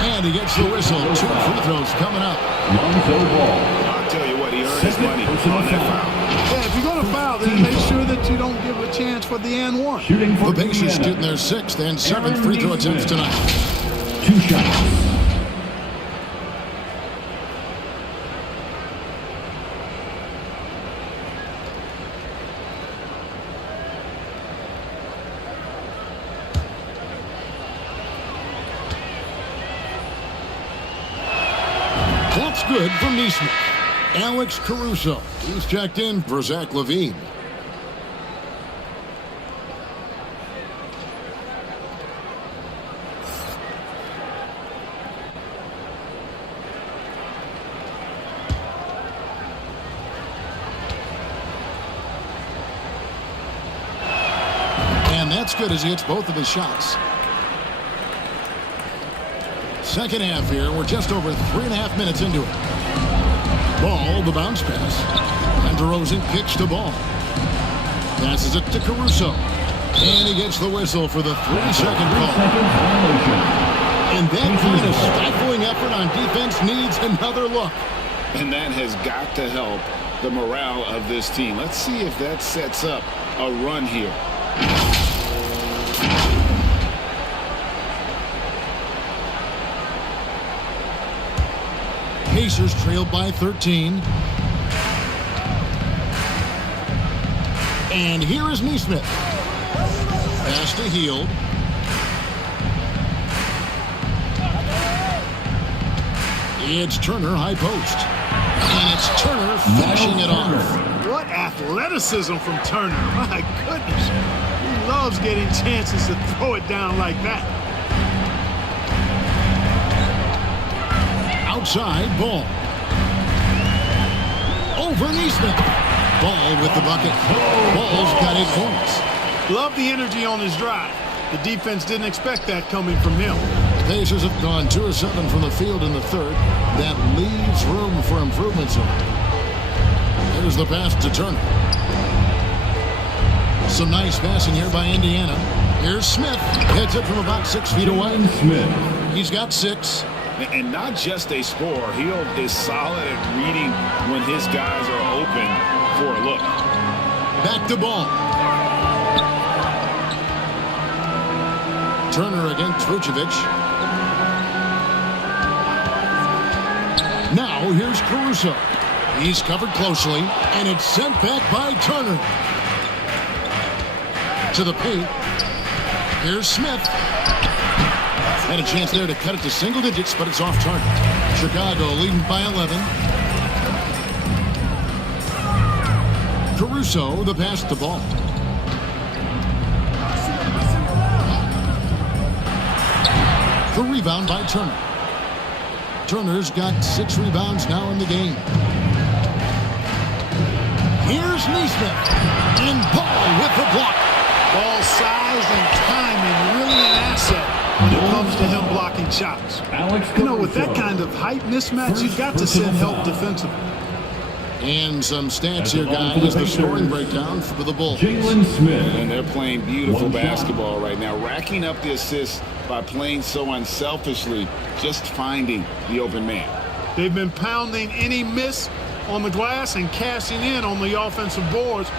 And he gets the whistle. 2 free throws coming up. I'll tell you what, he earned his money on that foul. Yeah, if you're going to foul, then make sure that you don't give a chance for the and one. Shooting for The Pacers Indiana. shooting their 6th and 7th free throw attempts tonight. 2 shots. That's good from Neesmith. Alex Caruso. He's checked in for Zach LaVine. And that's good as he hits both of his shots. Second half here. We're just over 3.5 minutes into it. Ball, the bounce pass. And DeRozan kicks the ball. Passes it to Caruso. And he gets the whistle for the 3-second call. And that kind of stifling effort on defense needs another look. And that has got to help the morale of this team. Let's see if that sets up a run here. Pacers trailed by 13. And here is Neesmith. Pass to Hield. It's Turner, high post. And it's Turner finishing it off. What athleticism from Turner. My goodness. He loves getting chances to throw it down like that. Outside, ball. Over Neesmith. Ball with the bucket. Ball's got 8 points. Love the energy on his drive. The defense didn't expect that coming from him. Pacers have gone 2 of 7 from the field in the third. That leaves room for improvements. There's the pass to Turner. Some nice passing here by Indiana. Here's Smith. Hits it from about 6 feet away. Smith. He's got 6. And not just a scorer. Hield is solid at reading when his guys are open for a look. Back to ball. Turner against Vucevic. Now here's Caruso. He's covered closely, and it's sent back by Turner. To the paint. Here's Smith. Had a chance there to cut it to single digits, but it's off target. Chicago leading by 11. Caruso, the pass to ball. The rebound by Turner. Turner's got 6 rebounds now in the game. Here's Neesmith. And Ball with the block. Ball size and timing really an asset when it comes to him blocking shots. You know, with that kind of height mismatch, you've got to send help defensively. And some stats here, guys. The scoring breakdown for the Bulls. Jalen Smith. And they're playing beautiful basketball right now, racking up the assists by playing so unselfishly, just finding the open man. They've been pounding any miss on the glass and cashing in on the offensive boards.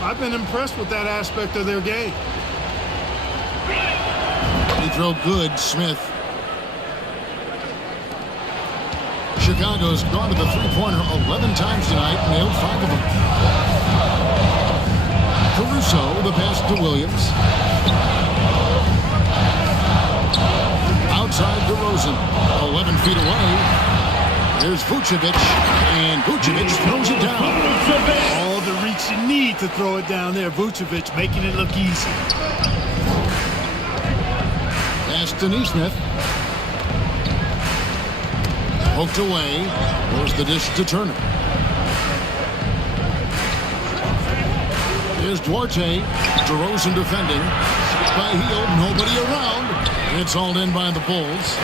I've been impressed with that aspect of their game. He throw good, Smith. Chicago's gone to the three-pointer 11 times tonight, nailed 5 of them. Caruso, the pass to Williams. Outside DeRozan, 11 feet away. There's Vucevic, and Vucevic throws it down. All the reach you need to throw it down there. Vucevic making it look easy. Pass to Neesmith. Poked away. There's the dish to Turner. Here's Duarte. DeRozan defending. By heel, nobody around. It's hauled in by the Bulls.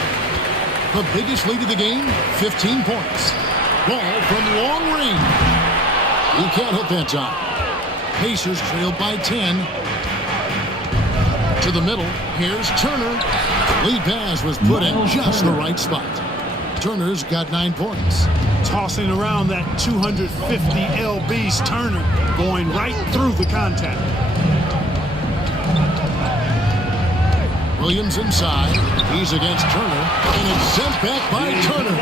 The biggest lead of the game, 15 points. Ball from long range. He can't hit that time. Pacers trailed by 10. To the middle. Here's Turner. Lead pass was put in just the right spot. Turner's got 9 points. Tossing around that 250 lb's Turner, going right through the contact. Williams inside. He's against Turner, and it's sent back by Turner.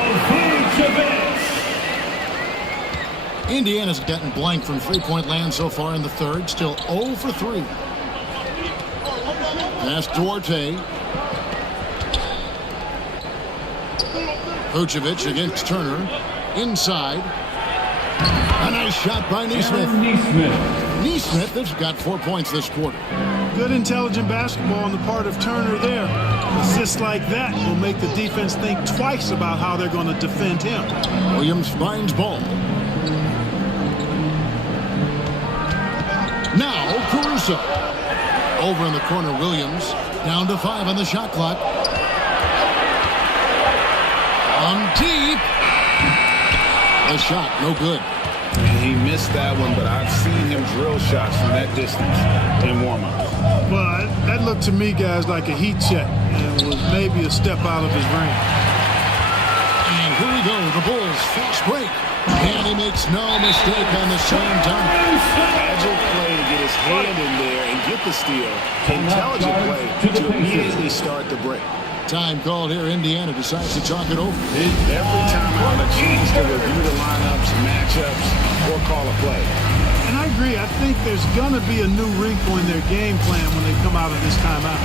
Indiana's gotten blank from three-point land so far in the third. Still 0 for 3. Pass Duarte. Vucevic against Turner. Inside. A nice shot by Neesmith. Neesmith has got 4 points this quarter. Good intelligent basketball on the part of Turner there. Assists like that will make the defense think twice about how they're going to defend him. Williams finds Ball. Now Caruso. Over in the corner, Williams. Down to 5 on the shot clock. On deep. A shot, no good. And he missed that one, but I've seen him drill shots from that distance in warm-ups. Well, that looked to me, guys, like a heat check, and was maybe a step out of his range. And here we go, the Bulls fast break. And he makes no mistake on the same time. Agile play to get his hand in there and get the steal. Intelligent play to immediately start the break. Time called here. Indiana decides to chalk it over. Every time out, a chance to review the lineups, matchups, or call a play. And I agree. I think there's going to be a new wrinkle in their game plan when they come out of this timeout.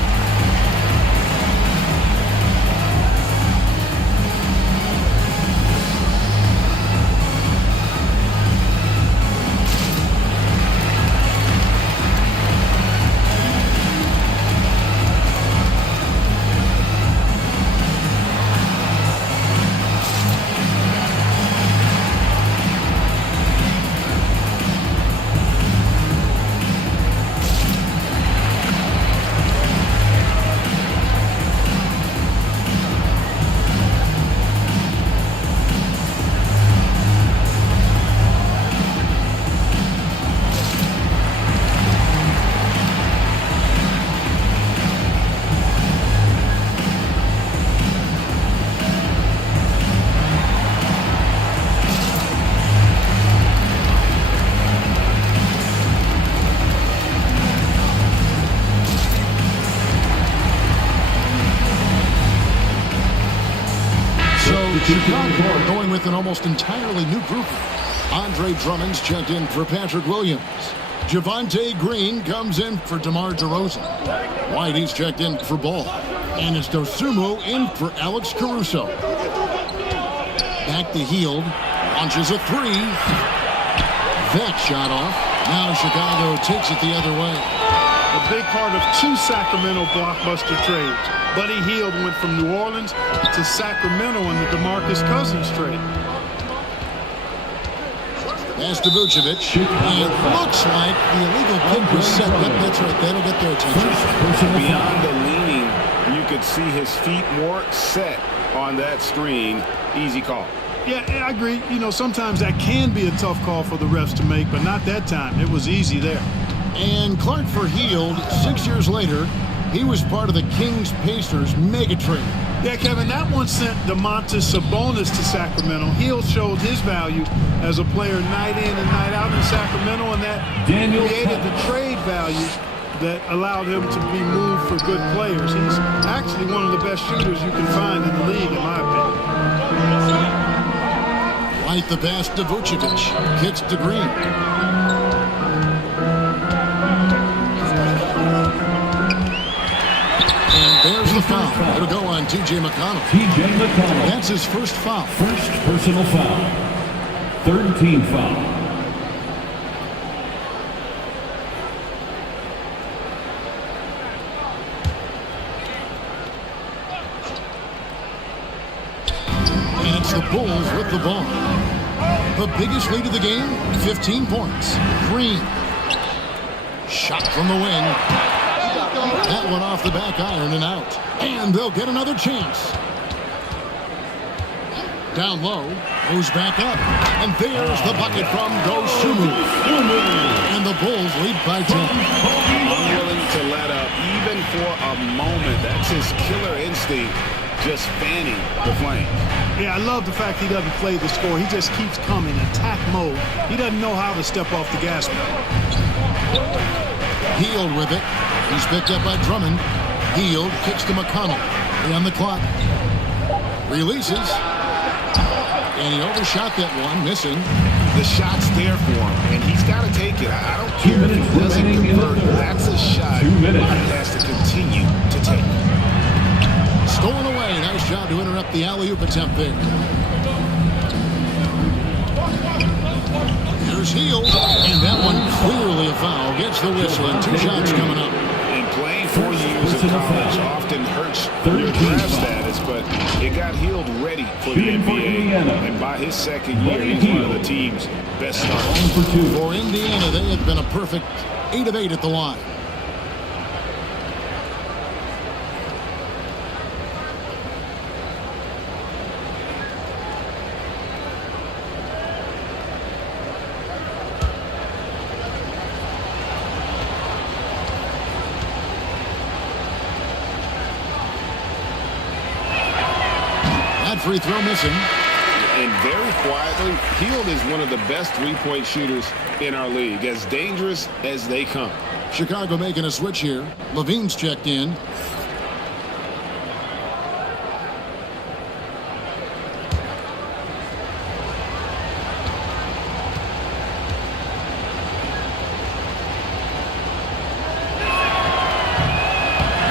Chicago going with an almost entirely new group. Andre Drummond's checked in for Patrick Williams. Javonte Green comes in for DeMar DeRozan. Whitey's checked in for Ball. And it's Dosumu in for Alex Caruso. Back to Hield. Launches a three. That shot off. Now Chicago takes it the other way. A big part of 2 Sacramento blockbuster trades. Buddy Hield went from New Orleans to Sacramento in the DeMarcus Cousins trade. Pass to Vucevic. It looks like the illegal kick was set. Yep, that's right. That'll get their attention. Beyond the leaning, you could see his feet more set on that screen. Easy call. Yeah, I agree. You know, sometimes that can be a tough call for the refs to make, but not that time. It was easy there. And Clark for Hield, 6 years later, he was part of the Kings-Pacers mega trade. Yeah, Kevin, that one sent Domantas Sabonis to Sacramento. Hield showed his value as a player night in and night out in Sacramento, and that created the trade value that allowed him to be moved for good players. He's actually one of the best shooters you can find in the league, in my opinion. Right the pass to Vucevic. Kicks to Green. And there's the foul. It'll go on T.J. McConnell. T.J. McConnell. That's his first foul. First personal foul. Third team foul. And it's the Bulls with the ball. The biggest lead of the game, 15 points. Green. Shot from the wing. That one off the back iron and out. And they'll get another chance. Down low, goes back up. And there's the bucket from Dosumu. And the Bulls lead by 10. Unwilling to let up, even for a moment. That's his killer instinct, just fanning the flames. Yeah, I love the fact he doesn't play the score. He just keeps coming, attack mode. He doesn't know how to step off the gas pedal. Hield with it. He's picked up by Drummond. Hield kicks to McConnell. On the clock. Releases. And he overshot that one, missing. The shot's there for him, and he's got to take it. I don't care if he doesn't convert. That's a shot he has to continue to take. Stolen away. Nice job to interrupt the alley-oop attempt there. Here's Hield, and that one clearly a foul. Gets the whistle, and 2 shots coming up. And playing 4 years in college often hurts your draft status, but it got Hield ready for the NBA. And by his second year, he's one of the team's best starters. For Indiana, they have been a perfect 8 of 8 at the line. Free throw missing. And very quietly, Hield is one of the best three-point shooters in our league, as dangerous as they come. Chicago making a switch here. Levine's checked in.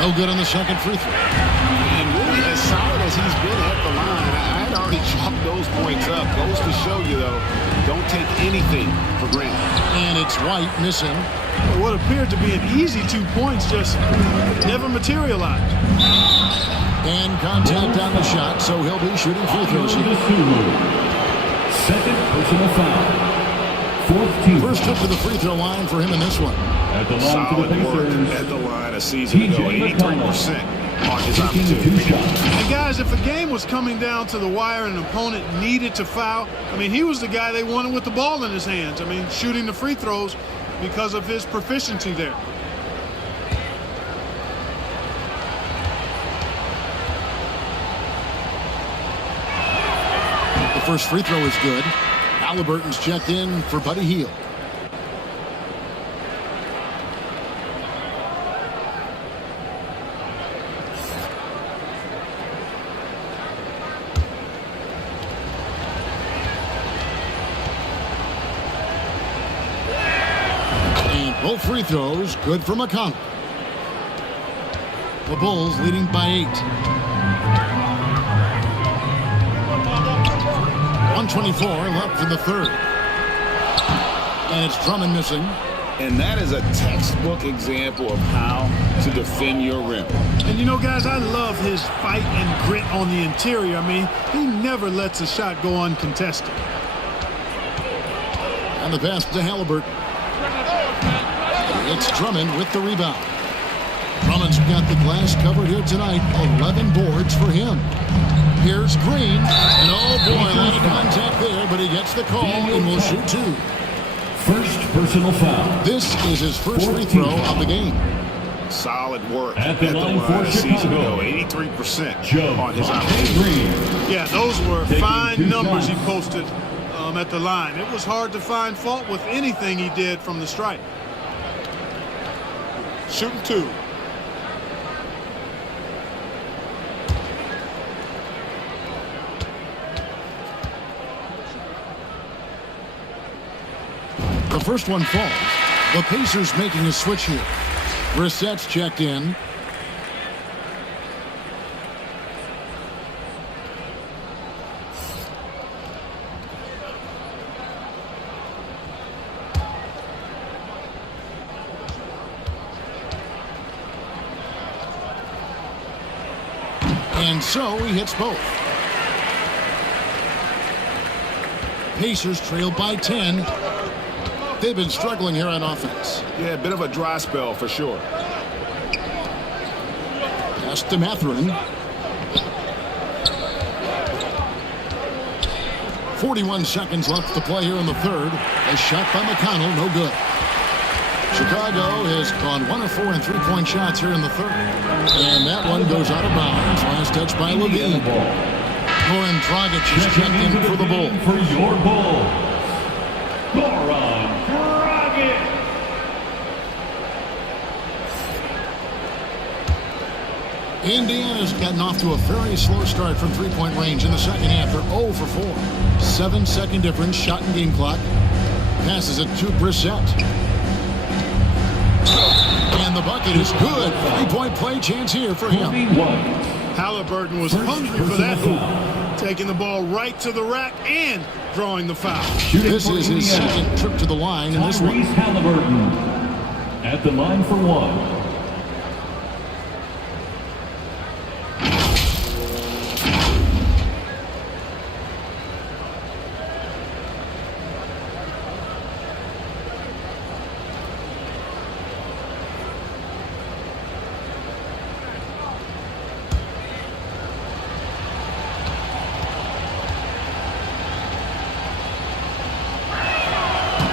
No good on the second free throw. And really, as solid as he's been at the line, I had already chalked those points up. Goes to show you, though, don't take anything for granted. And it's White missing. What appeared to be an easy 2 points just never materialized. And contact on the shot, so he'll be shooting free throws here. Second personal foul. Fourth team. First trip to the free throw line for him in this one. At the line Solid for the work Pacers, at the line a season ago, 83% on his opportunity. And guys, if a game was coming down to the wire and an opponent needed to foul, I mean, he was the guy they wanted with the ball in his hands. I mean, shooting the free throws because of his proficiency there. The first free throw is good. Halliburton's checked in for Buddy Hield. Both free throws good for McConnell. The Bulls leading by 8. 124 left in the third. And it's Drummond missing. And that is a textbook example of how to defend your rim. And you know, guys, I love his fight and grit on the interior. I mean, he never lets a shot go uncontested. And the pass to Halliburton. It's Drummond with the rebound. Drummond's got the glass covered here tonight. 11 boards for him. Here's Green. And oh boy, a lot of contact there, but he gets the call and will shoot 2. First personal foul. This is his first free throw of the game. Solid work at the line for season Chicago. ago. 83% on his opportunity. Yeah, those were fine numbers he posted at the line. It was hard to find fault with anything he did from the stripe. Shooting 2. The first one falls. The Pacers making a switch here. Brissett's checked in. And so he hits both. Pacers trail by 10. They've been struggling here on offense. Yeah, a bit of a dry spell for sure. Pass to Mathurin. 41 seconds left to play here in the third. A shot by McConnell, no good. Chicago has gone 1 of 4 in three-point shots here in the third. And that one goes out of bounds. Last touch by Levine. Goran Dragic is checked in for the Bulls. For your Bulls, Goran Dragic. Indiana's gotten off to a very slow start from three-point range in the second half. They're 0 for 4. 7-second difference, shot and game clock. Passes it to Brissett. And the bucket is good. Three-point play chance here for him. Halliburton was hungry for that move, taking the ball right to the rack and drawing the foul. This is his second trip to the line in this one. Halliburton at the line for 1.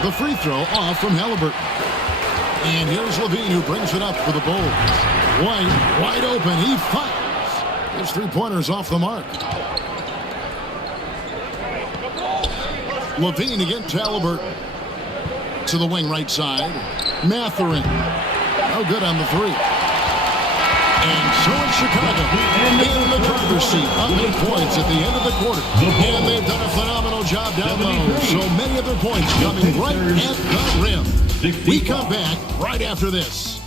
The free throw off from Halliburton. And here's Levine who brings it up for the Bulls. White, wide open. He fires. His three-pointer's off the mark. Levine again to Halliburton. To the wing right side. Mathurin. No good on the three. And so it's Chicago in the driver's seat, up 8 points at the end of the quarter. And they've done a phenomenal job down low. So many of their points coming right at the rim. We come back right after this.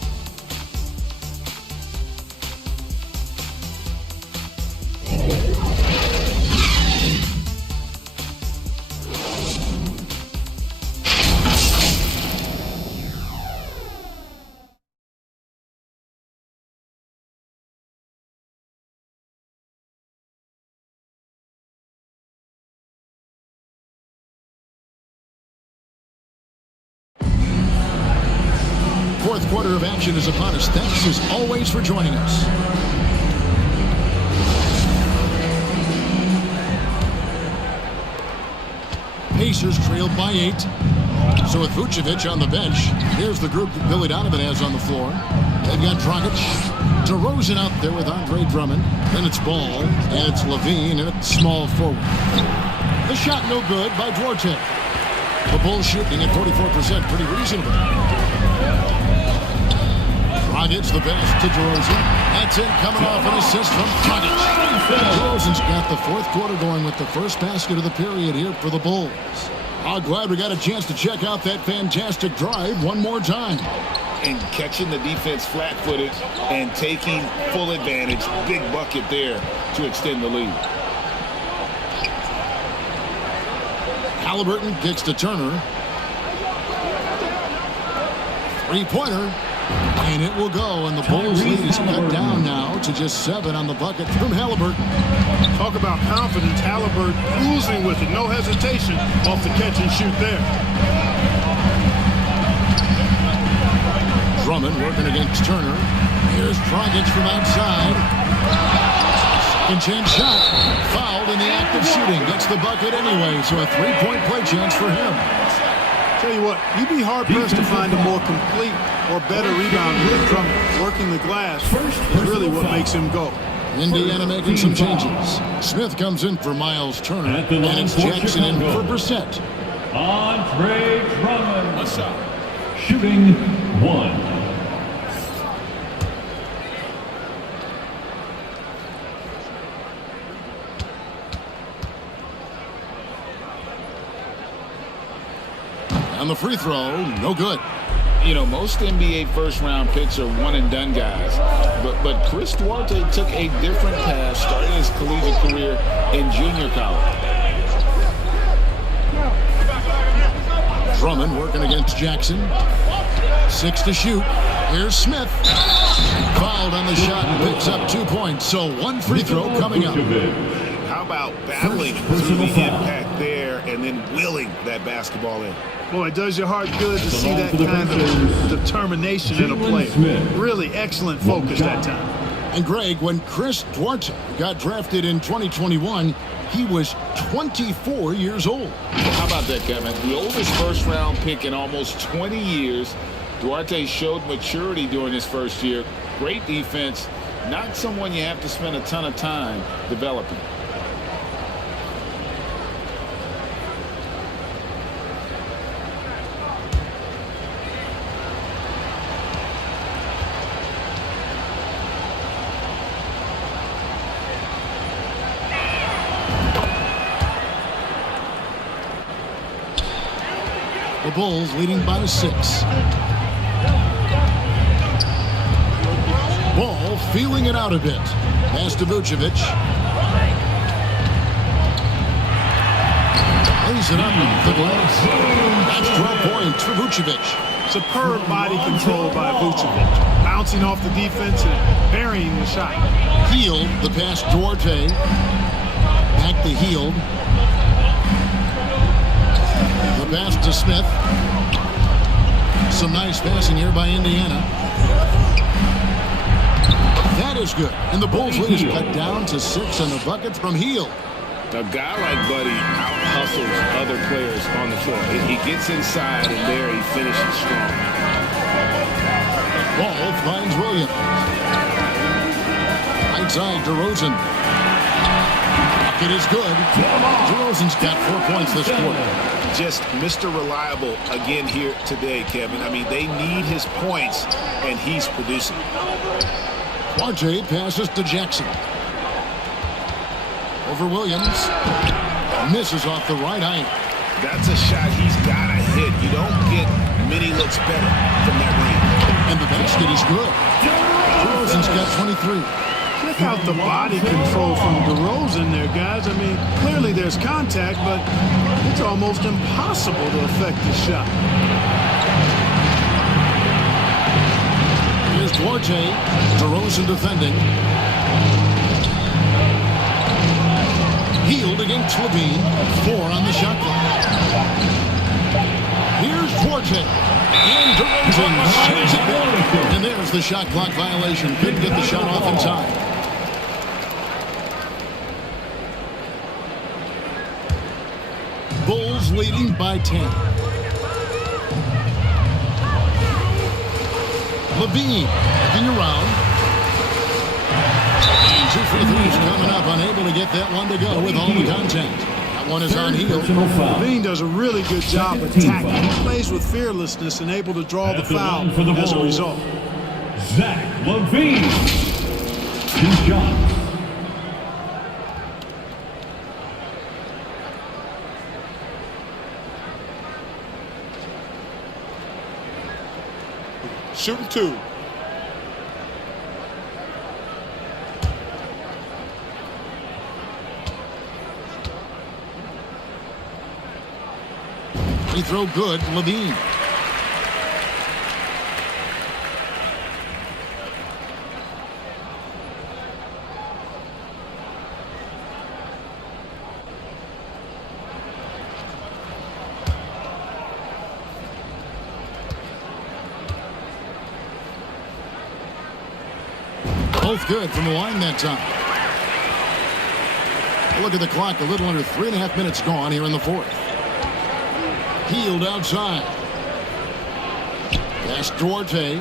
Fourth quarter of action is upon us. Thanks as always for joining us. Pacers trailed by 8. So with Vucevic on the bench, here's the group that Billy Donovan has on the floor. They've got Dragic, DeRozan out there with Andre Drummond. Then it's Ball, and it's Levine, and it's small forward. The shot no good by Duarte. The Bulls shooting at 44%, pretty reasonable. Dragic, the pass to DeRozan. That's it, coming off an assist from Dragic. DeRozan's got the fourth quarter going with the first basket of the period here for the Bulls. I'm glad we got a chance to check out that fantastic drive one more time. And catching the defense flat-footed and taking full advantage. Big bucket there to extend the lead. Halliburton kicks to Turner. Three-pointer. And it will go, and the Bulls lead is cut down now to just 7 on the bucket from Halliburton. Talk about confidence. Halliburton cruising with it. No hesitation off the catch and shoot there. Drummond working against Turner. Here's Dragic from outside. Second chance shot. Fouled in the act of shooting. Gets the bucket anyway, so a 3-point play chance for him. Tell you what, you'd be hard-pressed to find a more complete or better rebounder than Drummond. Working the glass is really what makes him go. Indiana making some changes. Smith comes in for Miles Turner, and it's Jackson in for Brissett. Andre Drummond. What's up? Shooting 1. On the free throw, no good. You know, most NBA first-round picks are one-and-done guys. But Chris Duarte took a different path, starting his collegiate career in junior college. Drummond working against Jackson. 6 to shoot. Here's Smith. Fouled on the shot and picks up 2 points. So 1 free throw coming up. How about battling through the impact there and then willing that basketball in? Boy, it does your heart good to see that kind of determination in a player. Really excellent focus that time. And Greg, when Chris Duarte got drafted in 2021, he was 24 years old. How about that, Kevin? The oldest first-round pick in almost 20 years. Duarte showed maturity during his first year. Great defense. Not someone you have to spend a ton of time developing. The Bulls leading by 6. Ball feeling it out a bit. Pass to Vucevic. Lays it up off the glass. That's 12 points for Vucevic. Superb body control by Vucevic. Bouncing off the defense and burying the shot. Hield the pass Duarte. Back to Hield. The pass to Smith. Some nice passing here by Indiana. That is good. And the Bulls lead is cut down to 6 on the bucket from Hield. A guy like Buddy out-hustles other players on the floor. He gets inside, and there he finishes strong. Ball finds Williams. Right side, DeRozan. Bucket is good. DeRozan's got 4 points this quarter. Just Mr. Reliable again here today, Kevin. I mean, they need his points, and he's producing. RJ passes to Jackson. Over Williams. Misses off the right eye. That's a shot he's got to hit. You don't get many looks better from that range. And the basket is good. DeRozan's got 23. Check out the body control from DeRozan there, guys. I mean, clearly there's contact, but it's almost impossible to affect the shot. Here's Duarte. DeRozan defending. Hield against Levine. 4 on the shot clock. Here's Duarte. And DeRozan saves it back. And there's the shot clock violation. Couldn't get the shot off in time. Bulls leading by 10. Levine looking around. And 2 free throws coming up. Unable to get that one to go with all the contact. That one is on Hield. Levine does a really good job attacking. He plays with fearlessness and able to draw the foul as a result. Zach LaVine. 2 shots. shooting 2. Free throw good, Levine. Both good from the line that time. Look at the clock, a little under 3.5 minutes gone here in the fourth. Healed outside. Pass Duarte.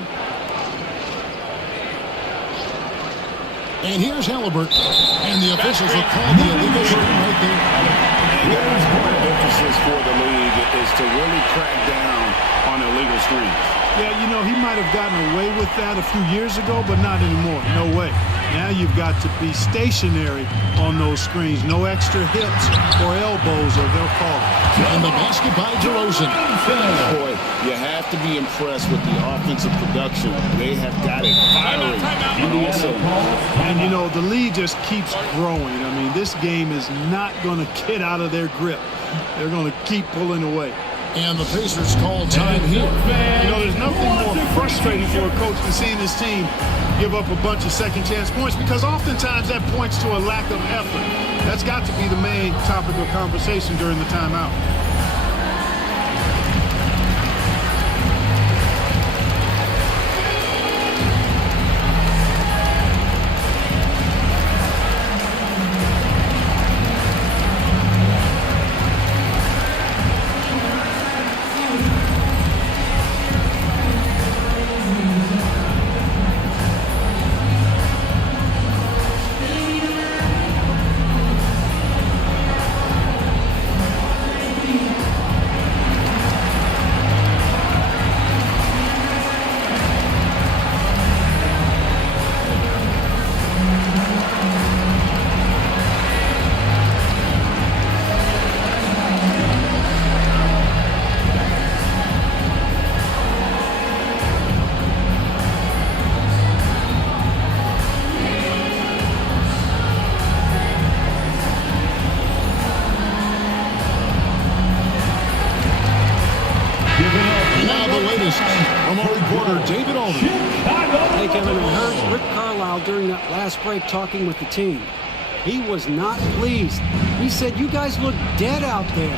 And here's Halliburton. And the officials will call the illegal screen right there. And that's point of emphasis for the league is to really crack down on illegal screens. Yeah, you know, he might have gotten away with that a few years ago, but not anymore. No way. Now you've got to be stationary on those screens. No extra hips or elbows, or they'll call it. And the basket by DeRozan. Boy, you have to be impressed with the offensive production. They have got it firing. And, you know, the lead just keeps growing. I mean, this game is not going to get out of their grip. They're going to keep pulling away. And the Pacers call time here. You know, there's nothing more frustrating for a coach than seeing his team give up a bunch of second-chance points, because oftentimes that points to a lack of effort. That's got to be the main topic of conversation during the timeout. From our reporter, David Alden. Hey, Kevin, I heard Rick Carlisle during that last break talking with the team. He was not pleased. He said, you guys look dead out there.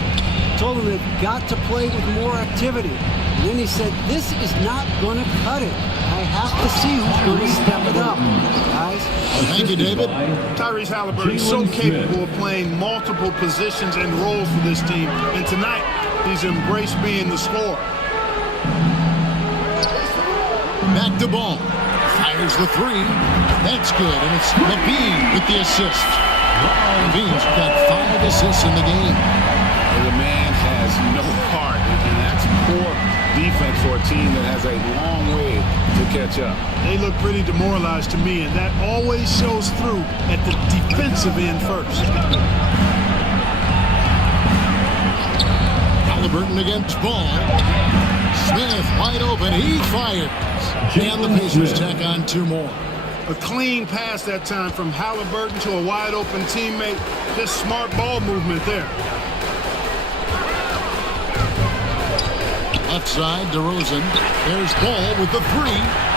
Told them they've got to play with more activity. And then he said, this is not going to cut it. I have to see who's going to step it up, guys. Thank you, David. Tyrese Halliburton is so capable of playing multiple positions and roles for this team. And tonight, he's embraced being the scorer. Back to ball. Fires the three. That's good. And it's Levine with the assist. Levine's got 5 assists in the game. The man has no heart, and that's poor defense for a team that has a long way to catch up. They look pretty demoralized to me, and that always shows through at the defensive end first. Halliburton against Ball. Smith wide open. He fires. And the Pacers tack on 2 more. A clean pass that time from Halliburton to a wide open teammate. Just smart ball movement there. Left side, DeRozan. There's Ball with the 3.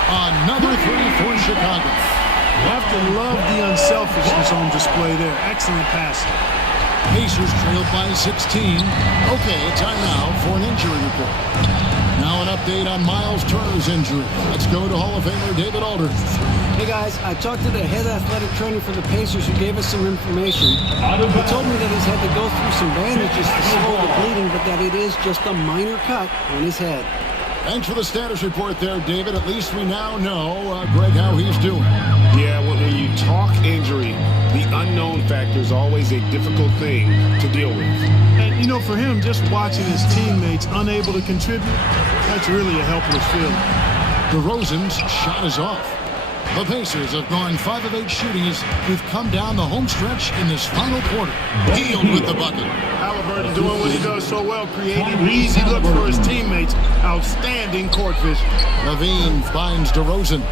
Another 3 for Chicago. You have to love the unselfishness on display there. Excellent passing. Pacers trailed by 16. Okay, time now for an injury report. Now an update on Miles Turner's injury. Let's go to Hall of Famer David Aldridge. Hey guys, I talked to the head athletic trainer for the Pacers who gave us some information. He told me that he's had to go through some bandages to slow the bleeding, but that it is just a minor cut on his head. Thanks for the status report there, David. At least we now know, Greg, how he's doing. Yeah, well, when you talk injury, the unknown factor is always a difficult thing to deal with. And, you know, for him, just watching his teammates unable to contribute, that's really a helpless feeling. DeRozan's shot is off. The Pacers have gone 5 of 8 shooting as we've come down the home stretch in this final quarter. Healed with the bucket. Halliburton doing what he does so well, creating easy looks for his teammates. Outstanding court vision. Levine finds DeRozan.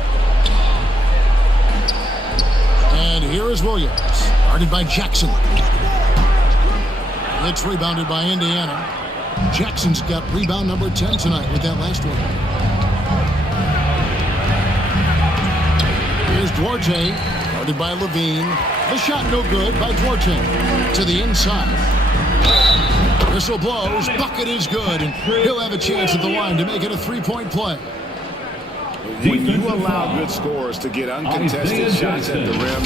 And here is Williams, guarded by Jackson. It's rebounded by Indiana. Jackson's got rebound number 10 tonight with that last one. Here's Duarte, guarded by Levine. The shot no good by Duarte. To the inside. Whistle blows, bucket is good, and he'll have a chance at the line to make it a 3-point play. When you allow good scorers to get uncontested shots at the rim,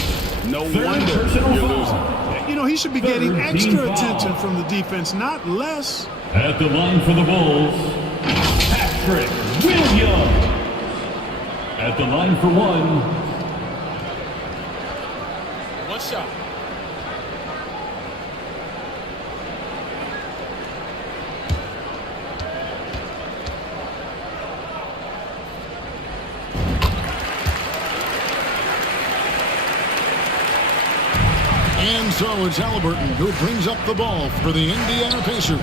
no wonder you're losing. You know, he should be getting extra attention from the defense, not less. At the line for the Bulls, Patrick Williams. At the line for one. One shot. And so it's Halliburton who brings up the ball for the Indiana Pacers,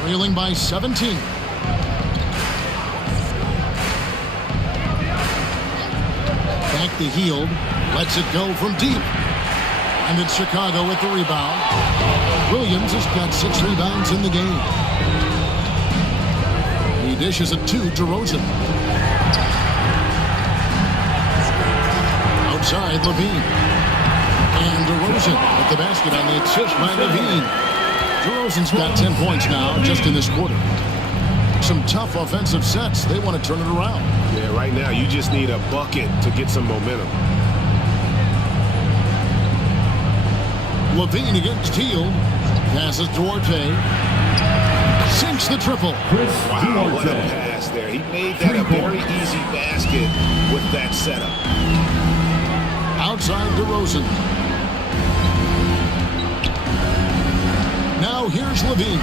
trailing by 17. Back to Hield, lets it go from deep. And it's Chicago with the rebound. Williams has got 6 rebounds in the game. He dishes it to DeRozan. Outside, Levine. And DeRozan with the basket on the assist by Levine. DeRozan's got 10 points now just in this quarter. Some tough offensive sets. They want to turn it around. Yeah, right now you just need a bucket to get some momentum. Levine against Hield. Passes Duarte. Sinks the triple. Wow, what a pass there. He made that a very easy basket with that setup. Outside DeRozan. Now here's Levine.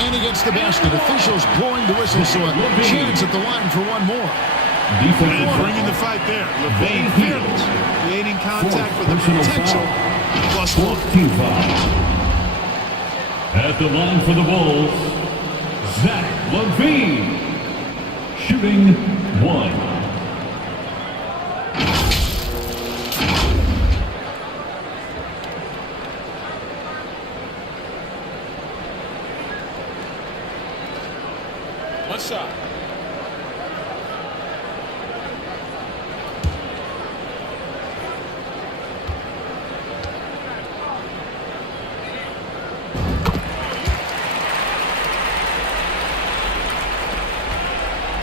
And he gets the basket. Officials blowing the whistle, so a chance at the line for one more. And bringing the fight there. Levine fearless. Creating contact with the potential. +1. At the line for the Bulls, Zach Levine. Shooting 1. One shot.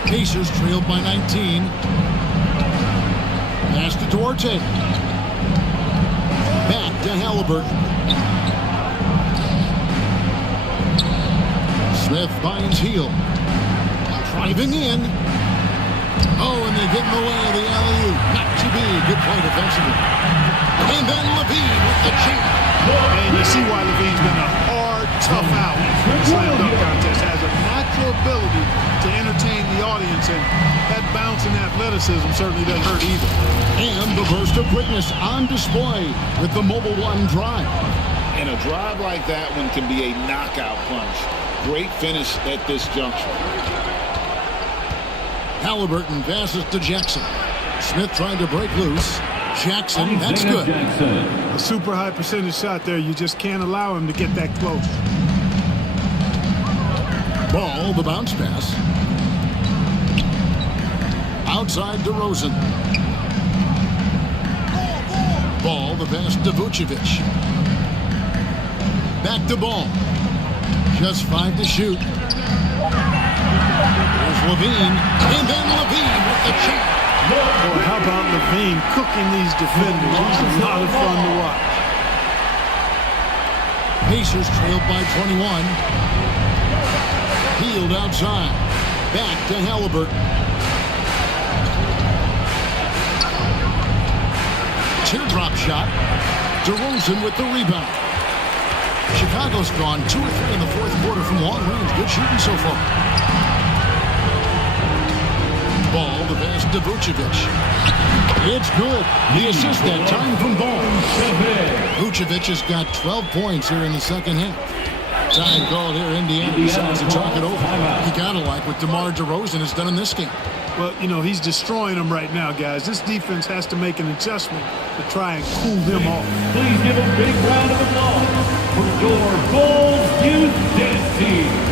Pacers trailed by 19. Pass to Duarte. Back to Halliburton. Smith finds Hield. Driving in. Oh, and they get in the way of the alley-oop. Not to be. Good play defensively. And then Levine with the chip. And you see why Levine's been a hard, tough out. The slam dunk contest has a natural ability to entertain the audience, and that bounce and athleticism certainly doesn't hurt either. And the burst of quickness on display with the Mobile One drive. And a drive like that one can be a knockout punch. Great finish at this juncture. Halliburton passes to Jackson. Smith trying to break loose. Jackson, that's good. A super high percentage shot there. You just can't allow him to get that close. Ball, the bounce pass. Outside DeRozan. Ball, the pass to Vucevic. Back to Ball. Just 5 to shoot. Here's Levine. And then Levine with the chip. Boy, how about Levine cooking these defenders? He's a lot of fun to watch. Pacers trailed by 21. Hield outside. Back to Halliburton. Teardrop shot. DeRozan with the rebound. Chicago's gone 2 or 3 in the fourth quarter from long range. Good shooting so far. Ball, the pass to Vucevic. It's good. The assist that time from Ball. Vucevic has got 12 points here in the second half. Time called here. Indiana decides to talk it over. You got to like what DeMar DeRozan has done in this game. Well, you know, he's destroying them right now, guys. This defense has to make an adjustment to try and cool them off. Please give a big round of applause for your Bulls Youth Dance Team.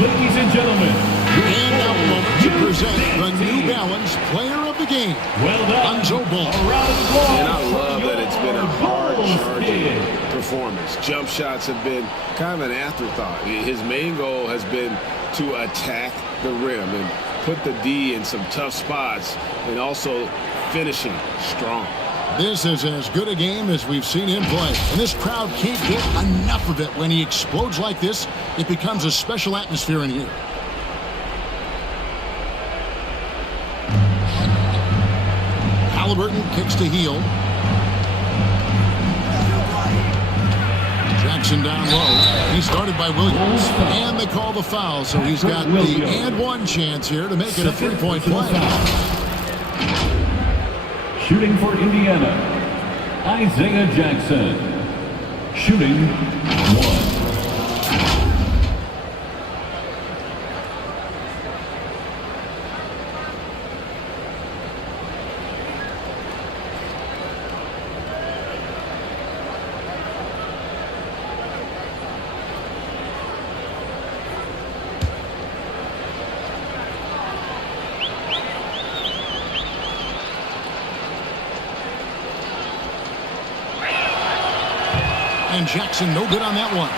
Ladies and gentlemen, and now a moment to present the New Balance Player of the Game, well done. Lonzo Ball. And I love that it's been a hard-charging performance. Jump shots have been kind of an afterthought. His main goal has been to attack the rim and put the D in some tough spots and also finishing strong. This is as good a game as we've seen him play. And this crowd can't get enough of it. When he explodes like this, it becomes a special atmosphere in here. Halliburton kicks to Heel. Jackson down low. He's started by Williams. And they call the foul, so he's got the and one chance here to make it a three-point play. Shooting for Indiana, Isaiah Jackson. Shooting one. And Jackson no good on that one.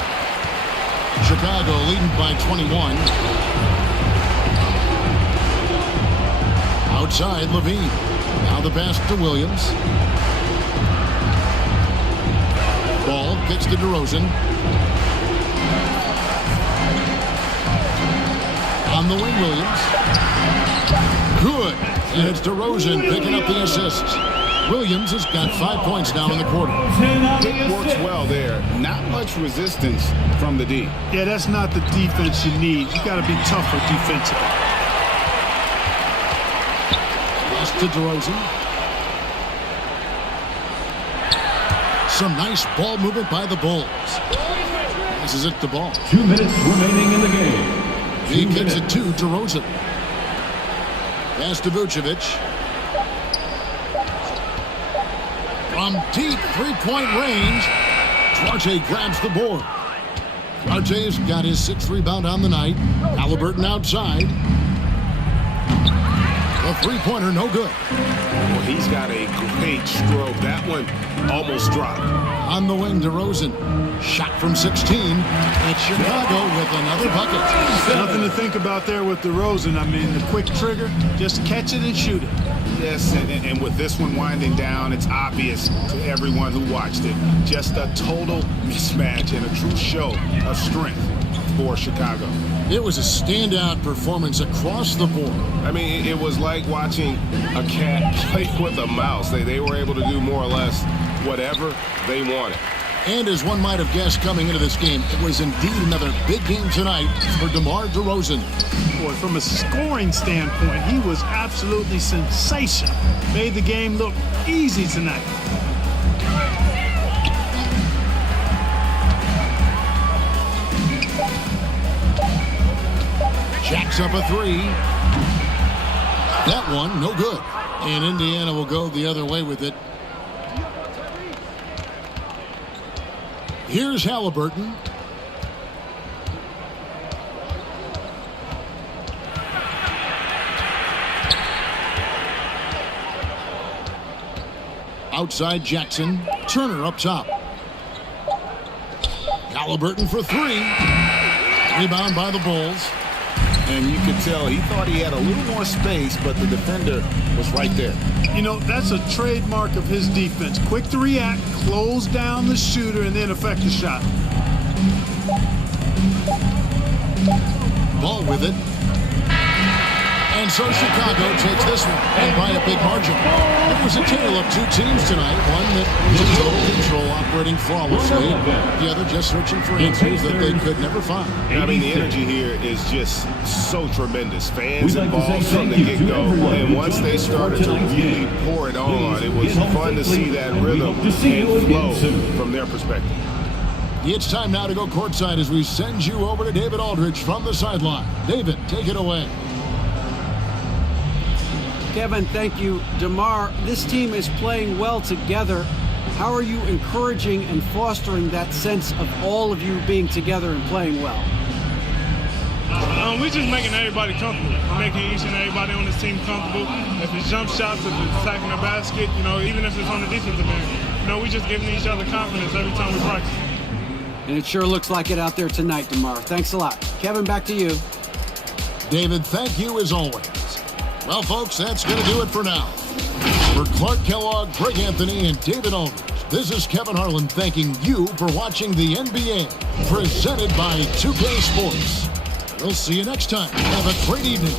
Chicago leading by 21. Outside, Levine. Now the pass to Williams. Ball kicks to DeRozan. On the wing, Williams. Good. And it's DeRozan picking up the assists. Williams has got 5 points now in the quarter. It works well there. Not much resistance from the D. Yeah, that's not the defense you need. You got to be tougher defensively. Pass to DeRozan. Some nice ball movement by the Bulls. Passes it to Ball. 2 minutes remaining in the game. He kicks it to DeRozan. Pass to Vucevic. From deep three-point range, Duarte grabs the board. Duarte's got his 6th rebound on the night. Halliburton outside. The three-pointer no good. Well, he's got a great stroke. That one almost dropped. On the wing, DeRozan. Shot from 16. And Chicago with another bucket. Nothing to think about there with DeRozan. I mean, the quick trigger, just catch it and shoot it. Yes, and with this one winding down, it's obvious to everyone who watched it. Just a total mismatch and a true show of strength for Chicago. It was a standout performance across the board. I mean, it was like watching a cat play with a mouse. They were able to do more or less whatever they wanted. And as one might have guessed coming into this game, it was indeed another big game tonight for DeMar DeRozan. Boy, from a scoring standpoint, he was absolutely sensational. Made the game look easy tonight. Jacks up a three. That one, no good. And Indiana will go the other way with it. Here's Halliburton. Outside Jackson. Turner up top. Halliburton for three. Rebound by the Bulls. And you could tell he thought he had a little more space, but the defender was right there. You know, that's a trademark of his defense. Quick to react, close down the shooter, and then affect the shot. Ball with it. And so Chicago takes this one, and by a big margin. It was a tale of two teams tonight. One that was in total control, operating flawlessly. The other just searching for answers that they could never find. I mean, the energy here is just so tremendous. Fans involved from the get-go. And once they started to really pour it on, it was fun to see that rhythm and flow from their perspective. It's time now to go courtside as we send you over to David Aldridge from the sideline. David, take it away. Kevin, thank you. DeMar, this team is playing well together. How are you encouraging and fostering that sense of all of you being together and playing well? We're just making everybody comfortable, making each and everybody on this team comfortable. If it's jump shots, if it's attacking the basket, you know, even if it's on the defensive end, you know, we're just giving each other confidence every time we practice. And it sure looks like it out there tonight, DeMar. Thanks a lot. Kevin, back to you. David, thank you as always. Well, folks, that's going to do it for now. For Clark Kellogg, Greg Anthony, and David Aldridge, this is Kevin Harlan thanking you for watching the NBA, presented by 2K Sports. We'll see you next time. Have a great evening.